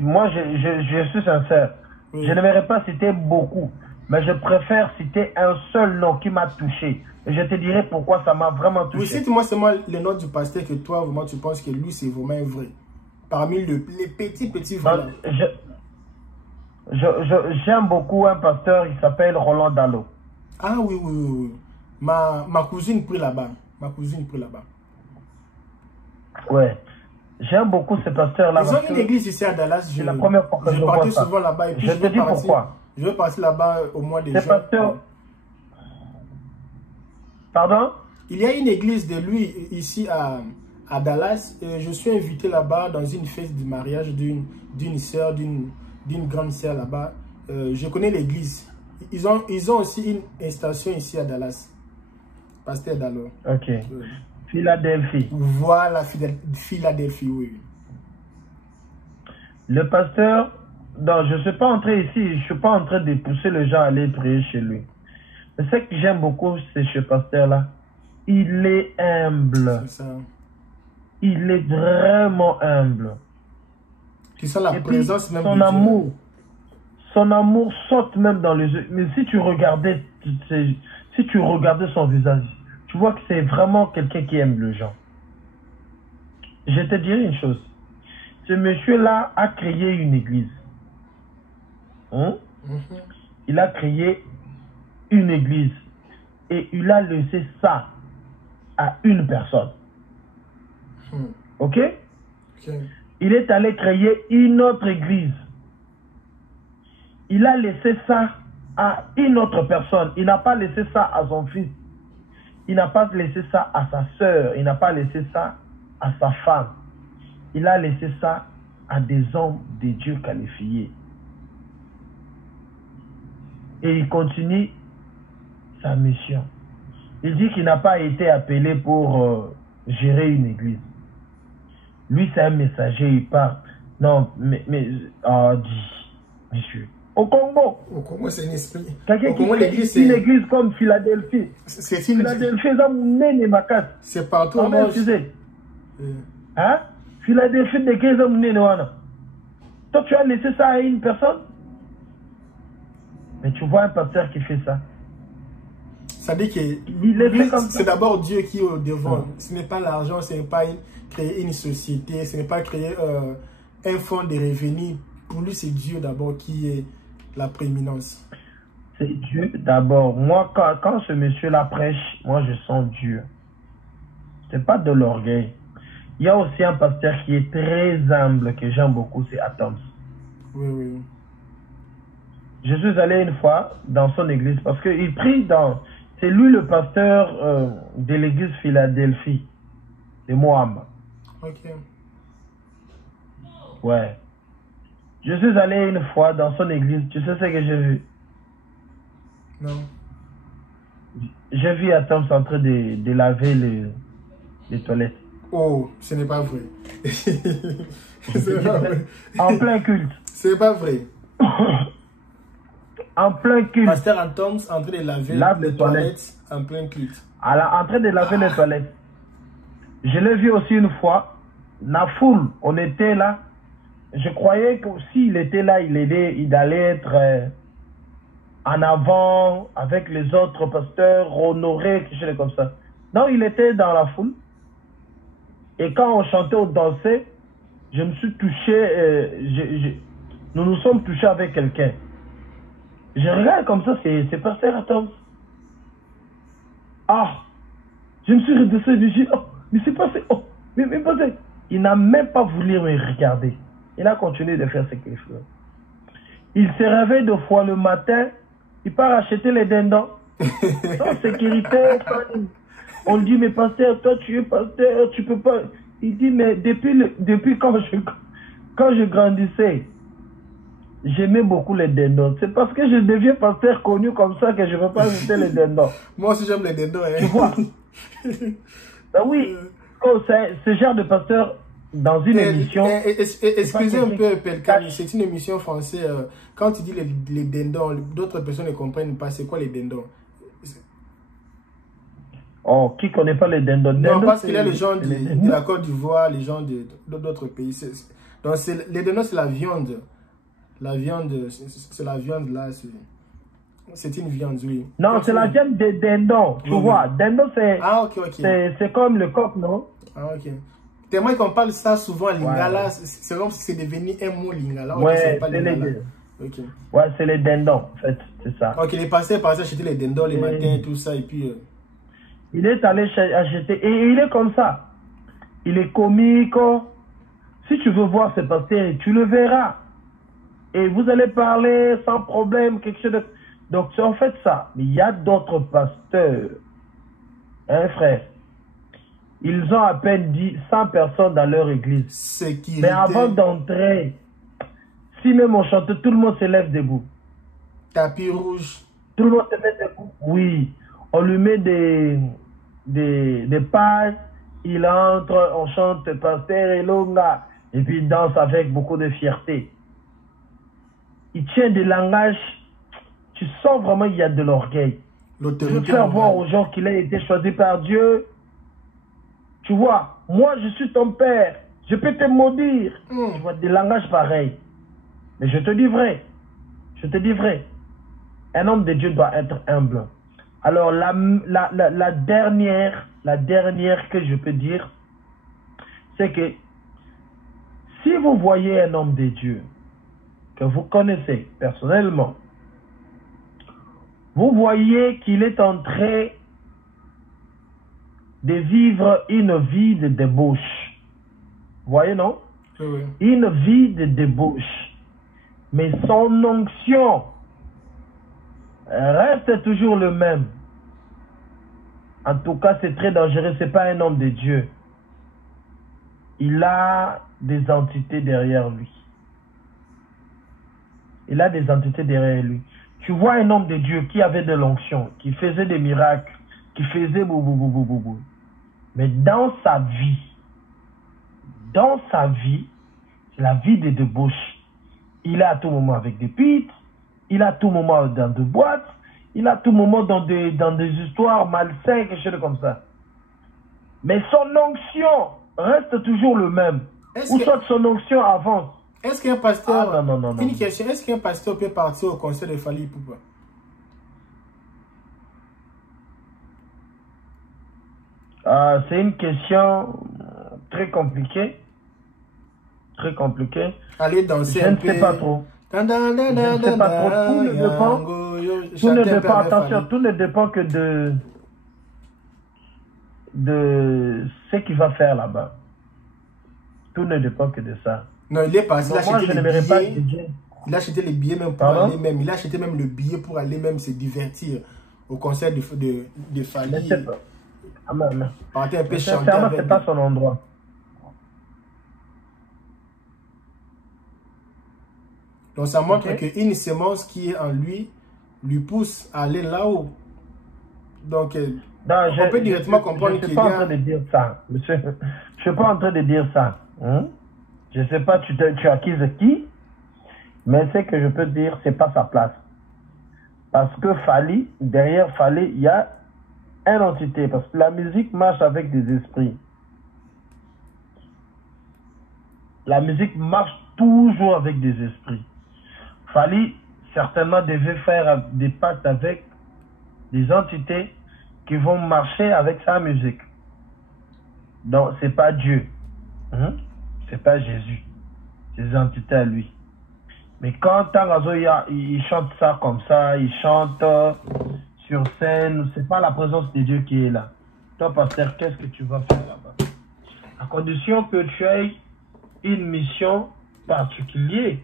moi je suis sincère. Oui. Je n'aimerais pas citer beaucoup. Mais je préfère citer un seul nom qui m'a touché. Et je te dirai pourquoi ça m'a vraiment touché. Oui, cite-moi seulement le nom du pasteur que toi, vraiment, tu penses que lui, c'est vraiment vrai. Parmi les petits vrais. J'aime beaucoup un pasteur, il s'appelle Roland Dallot. Ah oui, oui, oui, oui. Ma cousine prie là-bas. Ma cousine prie là-bas. Ouais. J'aime beaucoup ce pasteur-là. Ils ont une église ici à Dallas. C'est la première fois que je partais souvent là-bas. Je te dis pourquoi. Je vais passer là-bas au mois de juin. Pasteur... Pardon? Il y a une église de lui ici à Dallas. Je suis invité là-bas dans une fête de mariage d'une sœur, d'une grande sœur là-bas. Je connais l'église. Ils ont aussi une station ici à Dallas. Pasteur Dallot. Ok. Philadelphie. Voilà, Philadelphie, oui. Le pasteur, non, je ne suis pas entré ici, je ne suis pas en train de pousser les gens à aller prier chez lui. Mais ce que j'aime beaucoup, c'est ce pasteur-là. Il est humble. C'est ça. Il est vraiment humble. Tu sens la présence même de Dieu. Son amour saute même dans les yeux. Mais si tu regardais son visage, tu vois que c'est vraiment quelqu'un qui aime les gens. Je te dirai une chose. Ce monsieur-là a créé une église. Il a créé une église. Et il a laissé ça à une personne. Ok? Il est allé créer une autre église. Il a laissé ça à une autre personne. Il n'a pas laissé ça à son fils. Il n'a pas laissé ça à sa sœur. Il n'a pas laissé ça à sa femme. Il a laissé ça à des hommes de Dieu qualifiés. Et il continue sa mission. Il dit qu'il n'a pas été appelé pour gérer une église. Lui, c'est un messager, il parle. Non, mais monsieur. Au Congo. Au Congo, c'est un esprit. Quelqu'un qui est une église comme Philadelphie. C'est une Philadelphie, c'est partout en tu sais. Hein? Philadelphie, toi, tu as laissé ça à une personne? Mais tu vois un pasteur qui fait ça. Ça dit que c'est d'abord Dieu qui est au devant. Ce n'est pas l'argent, ce n'est pas créer une société, ce n'est pas créer un fonds de revenus. Pour lui, c'est Dieu d'abord qui est la prééminence. C'est Dieu d'abord. Moi, quand ce monsieur-là prêche, moi, je sens Dieu. C'est pas de l'orgueil. Il y a aussi un pasteur qui est très humble, que j'aime beaucoup, c'est Atoms. Oui, oui. Je suis allé une fois dans son église parce qu'il prie dans... C'est lui le pasteur de l'église Philadelphie, de Moab. Ok. Ouais. Je suis allé une fois dans son église. Tu sais ce que j'ai vu? Non. J'ai vu Atoms en train de laver les toilettes. Oh, ce n'est pas vrai. C'est pas vrai. En plein culte. C'est pas vrai. En plein culte. Pasteur Atoms en train de laver les toilettes en plein culte. En train de laver les toilettes. Je l'ai vu aussi une fois. La foule, on était là. Je croyais que s'il était là, il allait être en avant avec les autres pasteurs, honoré, quelque chose comme ça. Non, il était dans la foule. Et quand on chantait, on dansait, je me suis touché, nous nous sommes touchés avec quelqu'un. Je regarde comme ça, c'est pasteur Atoms. Ah, je me suis redressé, je me suis dit, oh, mais c'est passé, oh, mais passé. Il n'a même pas voulu me regarder. Il a continué de faire ce qu'il fait. Il se réveille 2 fois le matin, il part acheter les dindons. Sans sécurité, on dit, mais pasteur, toi tu es pasteur, tu peux pas. Il dit, mais depuis quand je grandissais, j'aimais beaucoup les dindons. C'est parce que je deviens pasteur connu comme ça que je ne veux pas acheter les dindons. Moi aussi j'aime les dindons. Hein. Tu vois? Ben oui, ce genre de pasteur dans une émission. Excusez un peu, Pelka, c'est une émission française. Quand tu dis les dindons, d'autres personnes ne comprennent pas c'est quoi les dindons. Oh, qui ne connaît pas les dindons? Non, parce qu'il y a les gens de la Côte d'Ivoire, les gens d'autres pays. Donc, les dindons, c'est la viande. La viande, c'est la viande là. C'est une viande, oui. Non, c'est la viande de dindon, tu vois. Dindon, c'est c'est comme le coq, non? Ah, ok. Tellement qu'on parle ça souvent, lingala, c'est comme si c'est devenu un mot lingala. Ouais, c'est les okay. Ouais, c'est les dindons, en fait, c'est ça. Ok, les pasteurs passaient acheter les dindons les matins et tout ça, et puis... Il est allé acheter, et il est comme ça. Il est comique. Si tu veux voir ce pasteur, tu le verras. Et vous allez parler sans problème, quelque chose de... Donc, c'est en fait ça. Mais il y a d'autres pasteurs, hein, frère. Ils ont à peine dit 100 personnes dans leur église. Mais avant d'entrer, si même on chante, tout le monde se lève debout. Tapis rouge. Tout le monde se met debout. Oui. On lui met des pages. Il entre, on chante Pasteur Elonga. Et puis il danse avec beaucoup de fierté. Il tient des langages. Tu sens vraiment qu'il y a de l'orgueil. Je veux faire voir aux gens qu'il a été choisi par Dieu. Tu vois, moi je suis ton père. Je peux te maudire. Tu vois, des langages pareils. Mais je te dis vrai. Je te dis vrai. Un homme de Dieu doit être humble. Alors, la dernière que je peux dire, c'est que si vous voyez un homme de Dieu que vous connaissez personnellement, vous voyez qu'il est en train de vivre une vie de débauche. Vous voyez, non? Oui. Une vie de débauche. Mais son onction reste toujours le même. En tout cas, c'est très dangereux. Ce n'est pas un homme de Dieu. Il a des entités derrière lui. Il a des entités derrière lui. Tu vois un homme de Dieu qui avait de l'onction, qui faisait des miracles, qui faisait boubou. Mais dans sa vie, c'est la vie de débauche. Il est à tout moment avec des pites, il est à tout moment dans des boîtes, il est à tout moment dans des histoires malsaines, quelque chose comme ça. Mais son onction reste toujours le même. Ou soit son onction avance. Est-ce qu'un pasteur... non. Une question, est-ce qu'un pasteur peut partir au concert de Fally Ipupa? C'est une question très compliquée. Très compliquée. Aller danser je ne sais pas trop. Je ne sais pas trop. Tout ne dépend, attention, tout ne dépend que de ce qu'il va faire là-bas. Tout ne dépend que de ça. Non, il est passé, il a acheté les billets même pour aller même. Il a acheté même le billet pour aller même se divertir au concert de Fally. Je ne sais pas. Partir un peu chanter sincèrement, avec c'est pas son endroit. Donc ça montre qu'une semence qui est en lui pousse à aller là-haut. Donc on peut directement comprendre qu'il y a... Je ne suis pas en train de dire ça. Monsieur. Je ne suis pas en train de dire ça. Je ne sais pas tu acquises qui, mais ce que je peux dire, ce n'est pas sa place. Parce que Fally, derrière Fally, il y a une entité. Parce que la musique marche avec des esprits. La musique marche toujours avec des esprits. Fally, certainement, devait faire des pactes avec des entités qui vont marcher avec sa musique. Donc, ce n'est pas Dieu. Ce n'est pas Jésus. C'est des entités à lui. Mais quand Tangazoya, il chante ça comme ça, il chante sur scène, ce n'est pas la présence de Dieu qui est là. Toi, pasteur, qu'est-ce que tu vas faire là-bas? À condition que tu aies une mission particulière.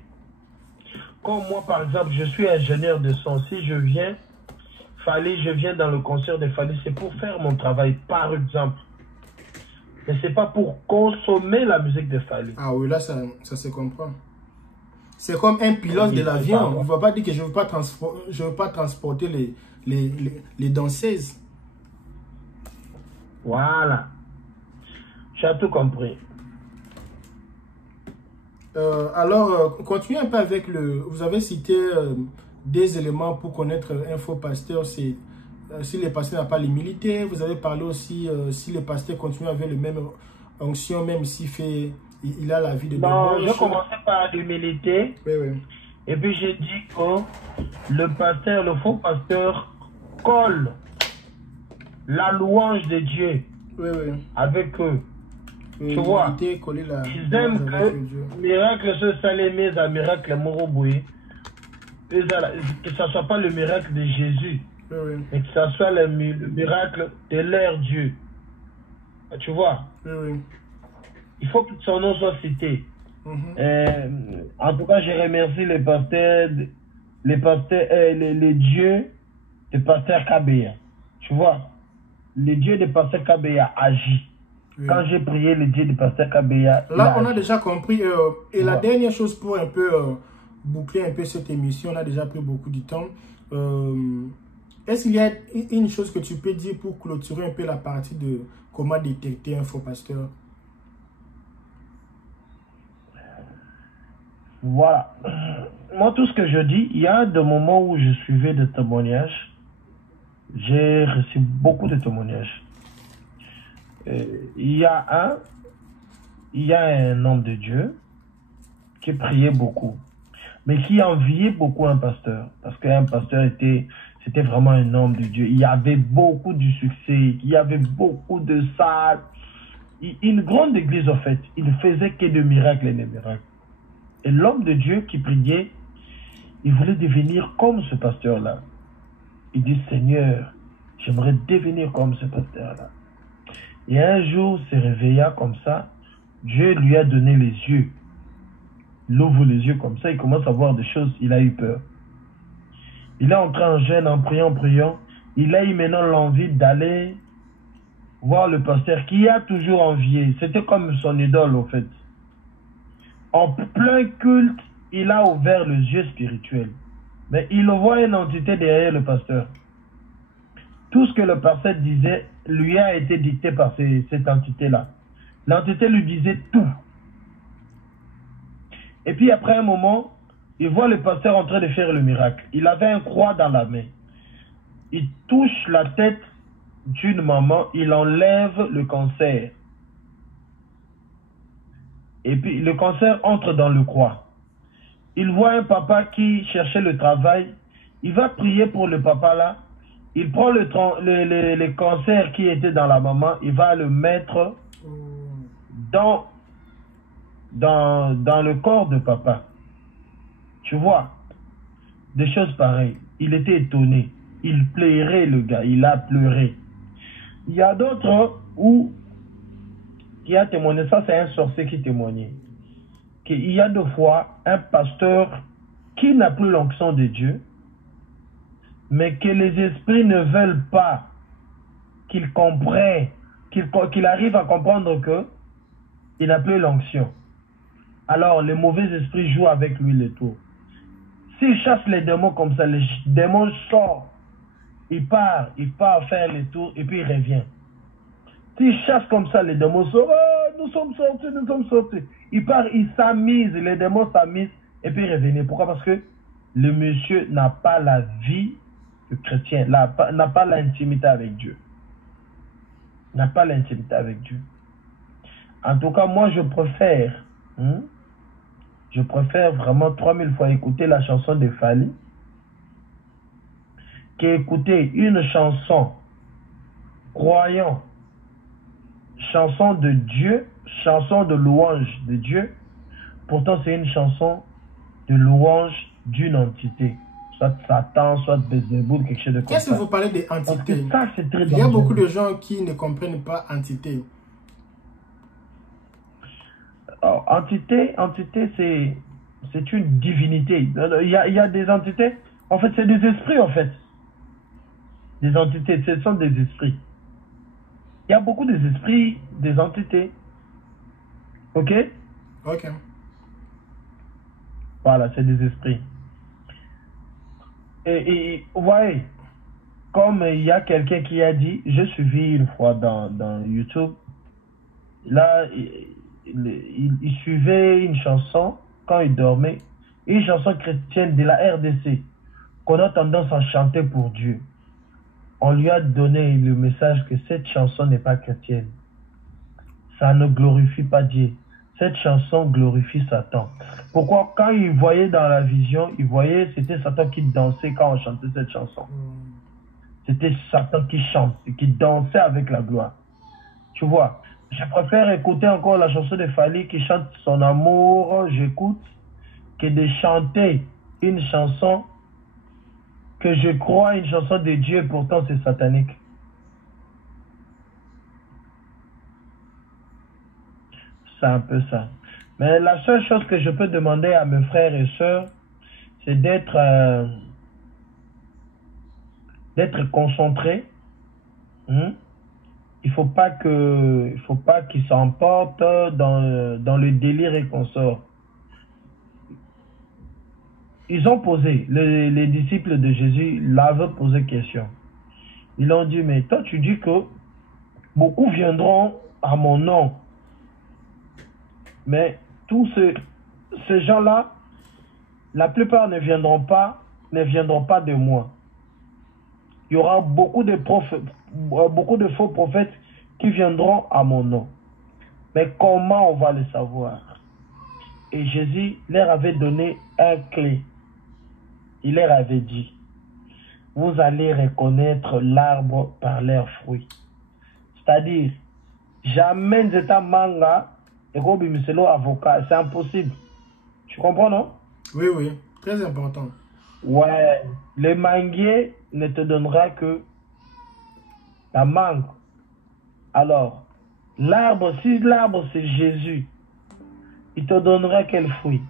Comme moi, par exemple, je suis ingénieur de son. Si je viens dans le concert de Fally, c'est pour faire mon travail, par exemple. Mais ce n'est pas pour consommer la musique de Fally. Ah oui, là, ça se comprend. C'est comme un pilote de l'avion. Il ne va pas dire que je ne veux pas transporter les danseuses. Voilà. Tu as tout compris. Alors, continuez un peu avec vous avez cité des éléments pour connaître un faux pasteur. C'est si le pasteur n'a pas l'humilité. Vous avez parlé aussi si le pasteur continue avec le même onction, même s'il a la vie de débauche. Non, je commençais par l'humilité. Oui. Et puis j'ai dit que le pasteur, le faux pasteur, colle la louange de Dieu avec eux. Tu vois, ils aiment que miracle se salémise à miracle moroboué. Que ce ne soit pas le miracle de Jésus, mais que ce soit le miracle de leur Dieu. Tu vois, il faut que son nom soit cité. En tout cas, je remercie les pasteurs, les dieux de pasteur Kabea. Tu vois, le dieu de pasteur Kabea agit. Quand j'ai prié le dieu de pasteur Kabea, là, on a déjà compris. Et la dernière chose pour un peu boucler un peu cette émission, on a déjà pris beaucoup de temps. Est-ce qu'il y a une chose que tu peux dire pour clôturer un peu la partie de comment détecter un faux pasteur? Voilà. Moi, tout ce que je dis, il y a des moments où je suivais des témoignages. J'ai reçu beaucoup de témoignages. Il y a un homme de Dieu qui priait beaucoup, mais qui enviait beaucoup un pasteur, parce qu'un pasteur c'était vraiment un homme de Dieu. Il y avait beaucoup de succès, il y avait beaucoup de salles, une grande église en fait. Il ne faisait que de miracles et de miracles. Et l'homme de Dieu qui priait, il voulait devenir comme ce pasteur-là. Il dit, Seigneur, j'aimerais devenir comme ce pasteur-là. Et un jour, il se réveilla comme ça. Dieu lui a donné les yeux. Il ouvre les yeux comme ça, il commence à voir des choses. Il a eu peur. Il est entré en jeûne, en priant. Il a eu maintenant l'envie d'aller voir le pasteur qui a toujours envié. C'était comme son idole, en fait. En plein culte, il a ouvert les yeux spirituels. Mais il voit une entité derrière le pasteur. Tout ce que le pasteur disait lui a été dicté par cette entité-là. L'entité lui disait tout. Et puis après un moment, il voit le pasteur en train de faire le miracle. Il avait un croix dans la main. Il touche la tête d'une maman, il enlève le cancer. Et puis le cancer entre dans le croix. Il voit un papa qui cherchait le travail. Il va prier pour le papa là. Il prend le cancer qui était dans la maman. Il va le mettre dans le corps de papa. Tu vois, des choses pareilles. Il était étonné. Il pleurait, le gars. Il a pleuré. Il y a d'autres où qui a témoigné. Ça, c'est un sorcier qui témoignait. Il y a deux fois un pasteur qui n'a plus l'onction de Dieu, mais que les esprits ne veulent pas qu'il comprenne, qu'il arrive à comprendre que il n'a plus l'onction. Alors, les mauvais esprits jouent avec lui le tour. S'il chasse les démons comme ça, les démons sortent. Il part faire les tours et puis il revient. S'il chasse comme ça, les démons sortent. Oh, nous sommes sortis. Il part, il s'amise, les démons s'amusent et puis il revient. Pourquoi? Parce que le monsieur n'a pas la vie de chrétien, n'a pas l'intimité avec Dieu. N'a pas l'intimité avec Dieu. En tout cas, moi, je préfère vraiment 3000 fois écouter la chanson de Fali qu'écouter une chanson croyant, chanson de Dieu, chanson de louange de Dieu. Pourtant, c'est une chanson de louange d'une entité. Soit Satan, soit Bézéboul, quelque chose de comme ça. Qu'est-ce que vous parlez d'entité? Il y a beaucoup de gens qui ne comprennent pas entité. Alors, entité, c'est une divinité. Il y a des entités. En fait, c'est des esprits, en fait. Des entités, ce sont des esprits. Il y a beaucoup des esprits, des entités. Ok? Ok. Voilà, c'est des esprits. Et vous voyez, comme il y a quelqu'un qui a dit, j'ai suivi une fois dans YouTube, là, il suivait une chanson quand il dormait, une chanson chrétienne de la RDC, qu'on a tendance à chanter pour Dieu. On lui a donné le message que cette chanson n'est pas chrétienne. Ça ne glorifie pas Dieu. cette chanson glorifie Satan. Pourquoi? Quand il voyait dans la vision, il voyait, c'était Satan qui dansait quand on chantait cette chanson. C'était Satan qui chante, qui dansait avec la gloire. Tu vois, je préfère écouter encore la chanson de Fally qui chante son amour, j'écoute, que de chanter une chanson que je crois une chanson de Dieu, et pourtant c'est satanique. C'est un peu ça. Mais la seule chose que je peux demander à mes frères et sœurs, c'est d'être concentrés. Il faut pas qu'ils s'emportent dans le délire et qu'on sort. Ils ont posé, les disciples de Jésus l'avaient posé question. Ils ont dit, mais toi tu dis que beaucoup viendront à mon nom. Mais tous ces gens-là, la plupart ne viendront pas de moi. Il y aura beaucoup de faux prophètes qui viendront à mon nom. Mais comment on va le savoir? Et Jésus leur avait donné un clé. Il leur avait dit, vous allez reconnaître l'arbre par leurs fruits. C'est-à-dire, jamais n'état manga et Robimselo avocat, c'est impossible. Tu comprends, non? Oui, oui, très important. Ouais, le manguier ne te donnera que la mangue. Alors, l'arbre, si l'arbre c'est Jésus, il te donnera quel fruit?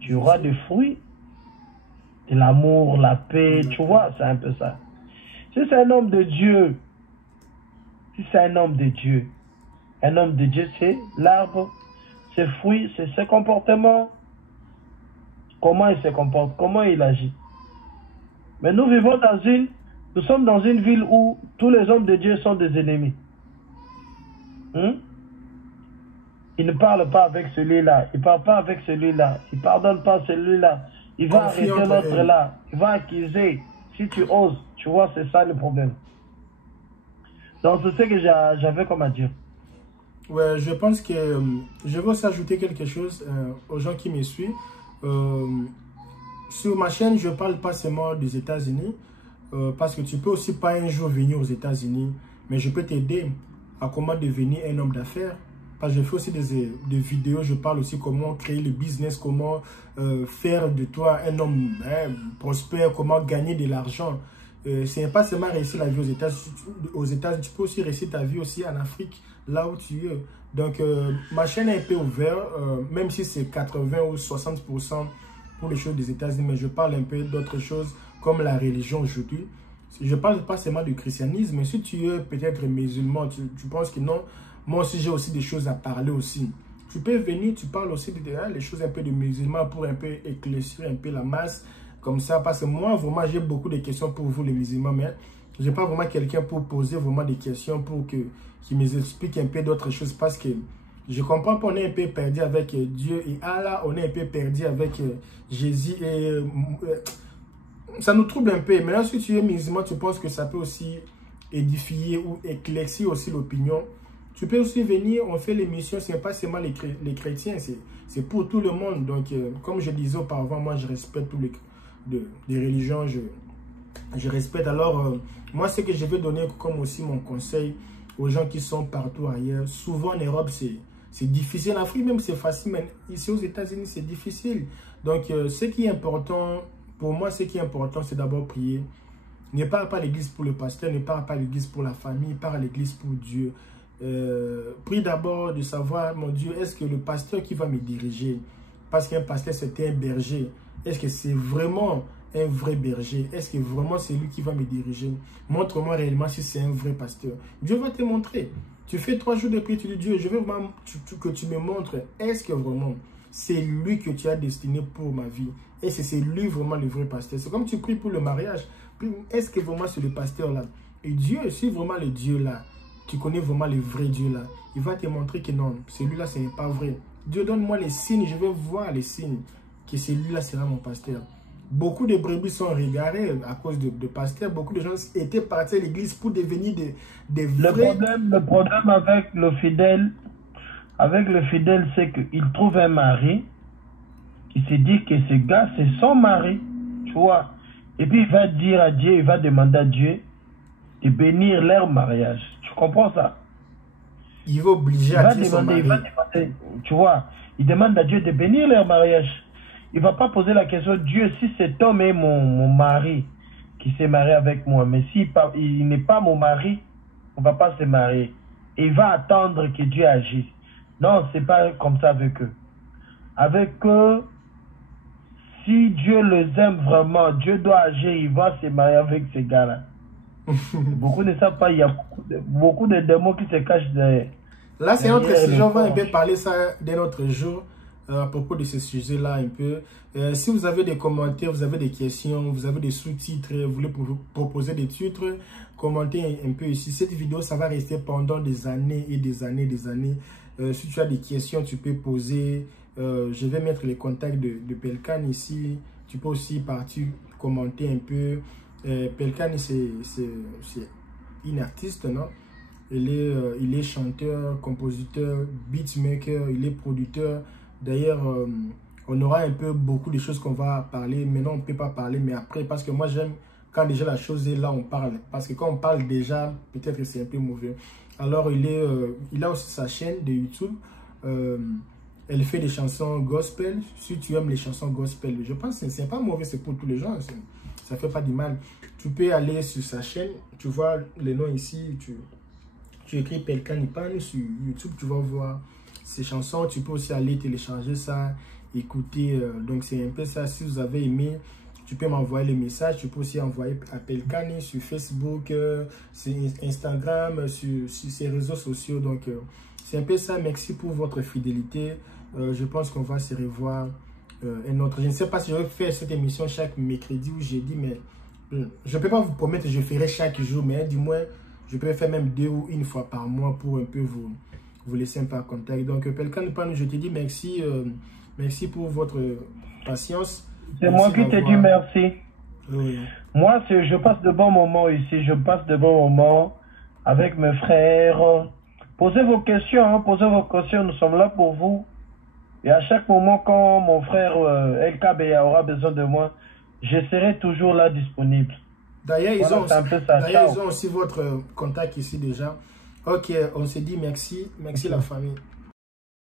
Tu auras des fruits, de l'amour, la paix, tu vois, c'est un peu ça. Si c'est un homme de Dieu, un homme de Dieu, c'est l'arbre, ses fruits, c'est ses comportements. Comment il se comporte, comment il agit. Mais nous sommes dans une ville où tous les hommes de Dieu sont des ennemis. Il ne parle pas avec celui-là, il ne parle pas avec celui-là, il ne pardonne pas celui-là, il va arrêter l'autre là, il va accuser. Si tu oses, tu vois, c'est ça le problème. Donc c'est ce que j'avais comme à dire. Ouais, je pense que je veux aussi ajouter quelque chose aux gens qui me suivent. Sur ma chaîne, je ne parle pas seulement des États-Unis, parce que tu peux aussi pas un jour venir aux États-Unis, mais je peux t'aider à comment devenir un homme d'affaires. Parce que je fais aussi des vidéos, je parle aussi comment créer le business, comment faire de toi un homme prospère, comment gagner de l'argent. Ce n'est pas seulement réussir la vie aux États-Unis, tu peux aussi réussir ta vie aussi en Afrique, là où tu es. Donc, ma chaîne est un peu ouverte, même si c'est 80 ou 60% pour les choses des États-Unis, mais je parle un peu d'autres choses comme la religion aujourd'hui. Je ne parle pas seulement du christianisme, mais si tu es peut-être musulman, tu penses que non, moi aussi j'ai aussi des choses à parler aussi. Tu peux venir, tu parles aussi des choses un peu de musulmans pour un peu éclaircir un peu la masse, comme ça, parce que moi vraiment j'ai beaucoup de questions pour vous les musulmans, mais je n'ai pas vraiment quelqu'un pour poser vraiment des questions pour qui me explique un peu d'autres choses, parce que je comprends qu'on est un peu perdu avec Dieu et Allah, on est un peu perdu avec Jésus et ça nous trouble un peu. Maintenant, si tu es musulman, tu penses que ça peut aussi édifier ou éclaircir aussi l'opinion. Tu peux aussi venir, on fait l'émission, ce n'est pas seulement les chrétiens, c'est pour tout le monde. Donc, comme je disais auparavant, moi je respecte toutes les religions, je respecte. Alors, moi ce que je vais donner comme aussi mon conseil aux gens qui sont partout ailleurs, souvent en Europe c'est difficile, en Afrique même c'est facile, mais ici aux États-Unis c'est difficile. Donc, ce qui est important, pour moi ce qui est important c'est d'abord prier. Ne parle pas à l'église pour le pasteur, ne parle pas à l'église pour la famille, parle à l'église pour Dieu. Prie d'abord de savoir, mon Dieu, est-ce que le pasteur qui va me diriger, parce qu'un pasteur c'était un berger, est-ce que c'est vraiment un vrai berger? Est-ce que vraiment c'est lui qui va me diriger? Montre-moi réellement si c'est un vrai pasteur. Dieu va te montrer. Tu fais 3 jours de prière, tu dis Dieu, je veux vraiment que tu me montres, est-ce que vraiment c'est lui que tu as destiné pour ma vie? Est-ce que c'est lui vraiment le vrai pasteur? C'est comme tu pries pour le mariage. Est-ce que vraiment c'est le pasteur là? Et Dieu, si vraiment le Dieu là, tu connais vraiment le vrai Dieu là, il va te montrer que non, celui-là, ce n'est pas vrai. Dieu, donne-moi les signes, je vais voir les signes que celui-là sera mon pasteur. Beaucoup de brebis sont régarées à cause de pasteurs. Beaucoup de gens étaient partis à l'église pour devenir des vrais... Le problème avec le fidèle, avec le fidèle, c'est qu'il trouve un mari qui se dit que ce gars, c'est son mari, tu vois. Et puis il va dire à Dieu, il va demander à Dieu de bénir leur mariage. Tu comprends ça? Il va obliger à Dieu son mari. Tu vois, il demande à Dieu de bénir leur mariage. Il ne va pas poser la question, Dieu, si cet homme est mon mari, qui s'est marié avec moi, mais s'il il n'est pas mon mari, on ne va pas se marier. Et il va attendre que Dieu agisse. Non, ce n'est pas comme ça avec eux. Avec eux, si Dieu les aime vraiment, Dieu doit agir, il va se marier avec ces gars-là. Beaucoup ne savent pas, il y a beaucoup de démons qui se cachent derrière. Là, c'est notre sujet, on va un peu parler ça d'un autre jour, à propos de ce sujet-là un peu. Si vous avez des commentaires, vous avez des questions, vous avez des sous-titres, vous voulez proposer des titres, commentez un peu ici. Cette vidéo, ça va rester pendant des années et des années et des années. Si tu as des questions, tu peux poser. Je vais mettre les contacts de Pelkan ici. Tu peux aussi partir commenter un peu. Pelkan, c'est une artiste, non? Il est chanteur, compositeur, beatmaker, il est producteur. D'ailleurs, on aura un peu beaucoup de choses qu'on va parler. Maintenant, on ne peut pas parler, mais après, parce que moi, j'aime quand déjà la chose est là, on parle. Parce que quand on parle déjà, peut-être que c'est un peu mauvais. Alors, il a aussi sa chaîne de YouTube. Elle fait des chansons gospel. Si tu aimes les chansons gospel, je pense que ce n'est pas mauvais, c'est pour tous les gens. Ça ne fait pas du mal. Tu peux aller sur sa chaîne. Tu vois les noms ici. Tu écris Pelkan Ipan sur YouTube. Tu vas voir ses chansons. Tu peux aussi aller télécharger ça, écouter. Donc, c'est un peu ça. Si vous avez aimé, tu peux m'envoyer les messages. Tu peux aussi envoyer à Pelkan sur Facebook, sur Instagram, sur ses réseaux sociaux. Donc, c'est un peu ça. Merci pour votre fidélité. Je pense qu'on va se revoir un autre. Je ne sais pas si je vais faire cette émission chaque mercredi ou jeudi, mais je ne peux pas vous promettre que je ferai chaque jour, mais du moins, je peux faire même 2 ou 1 fois par mois pour un peu vous laisser un peu en contact. Donc, Pelkan, je te dis merci. Merci pour votre patience. C'est moi qui te dis merci. Oui. Moi, je passe de bons moments ici. Je passe de bons moments avec mes frères. Posez vos questions. Hein, posez vos questions. Nous sommes là pour vous. Et à chaque moment, quand mon frère LKBA aura besoin de moi, je serai toujours là disponible. D'ailleurs, voilà, ils ont aussi votre contact ici déjà. Ok, on se dit merci. Merci la famille.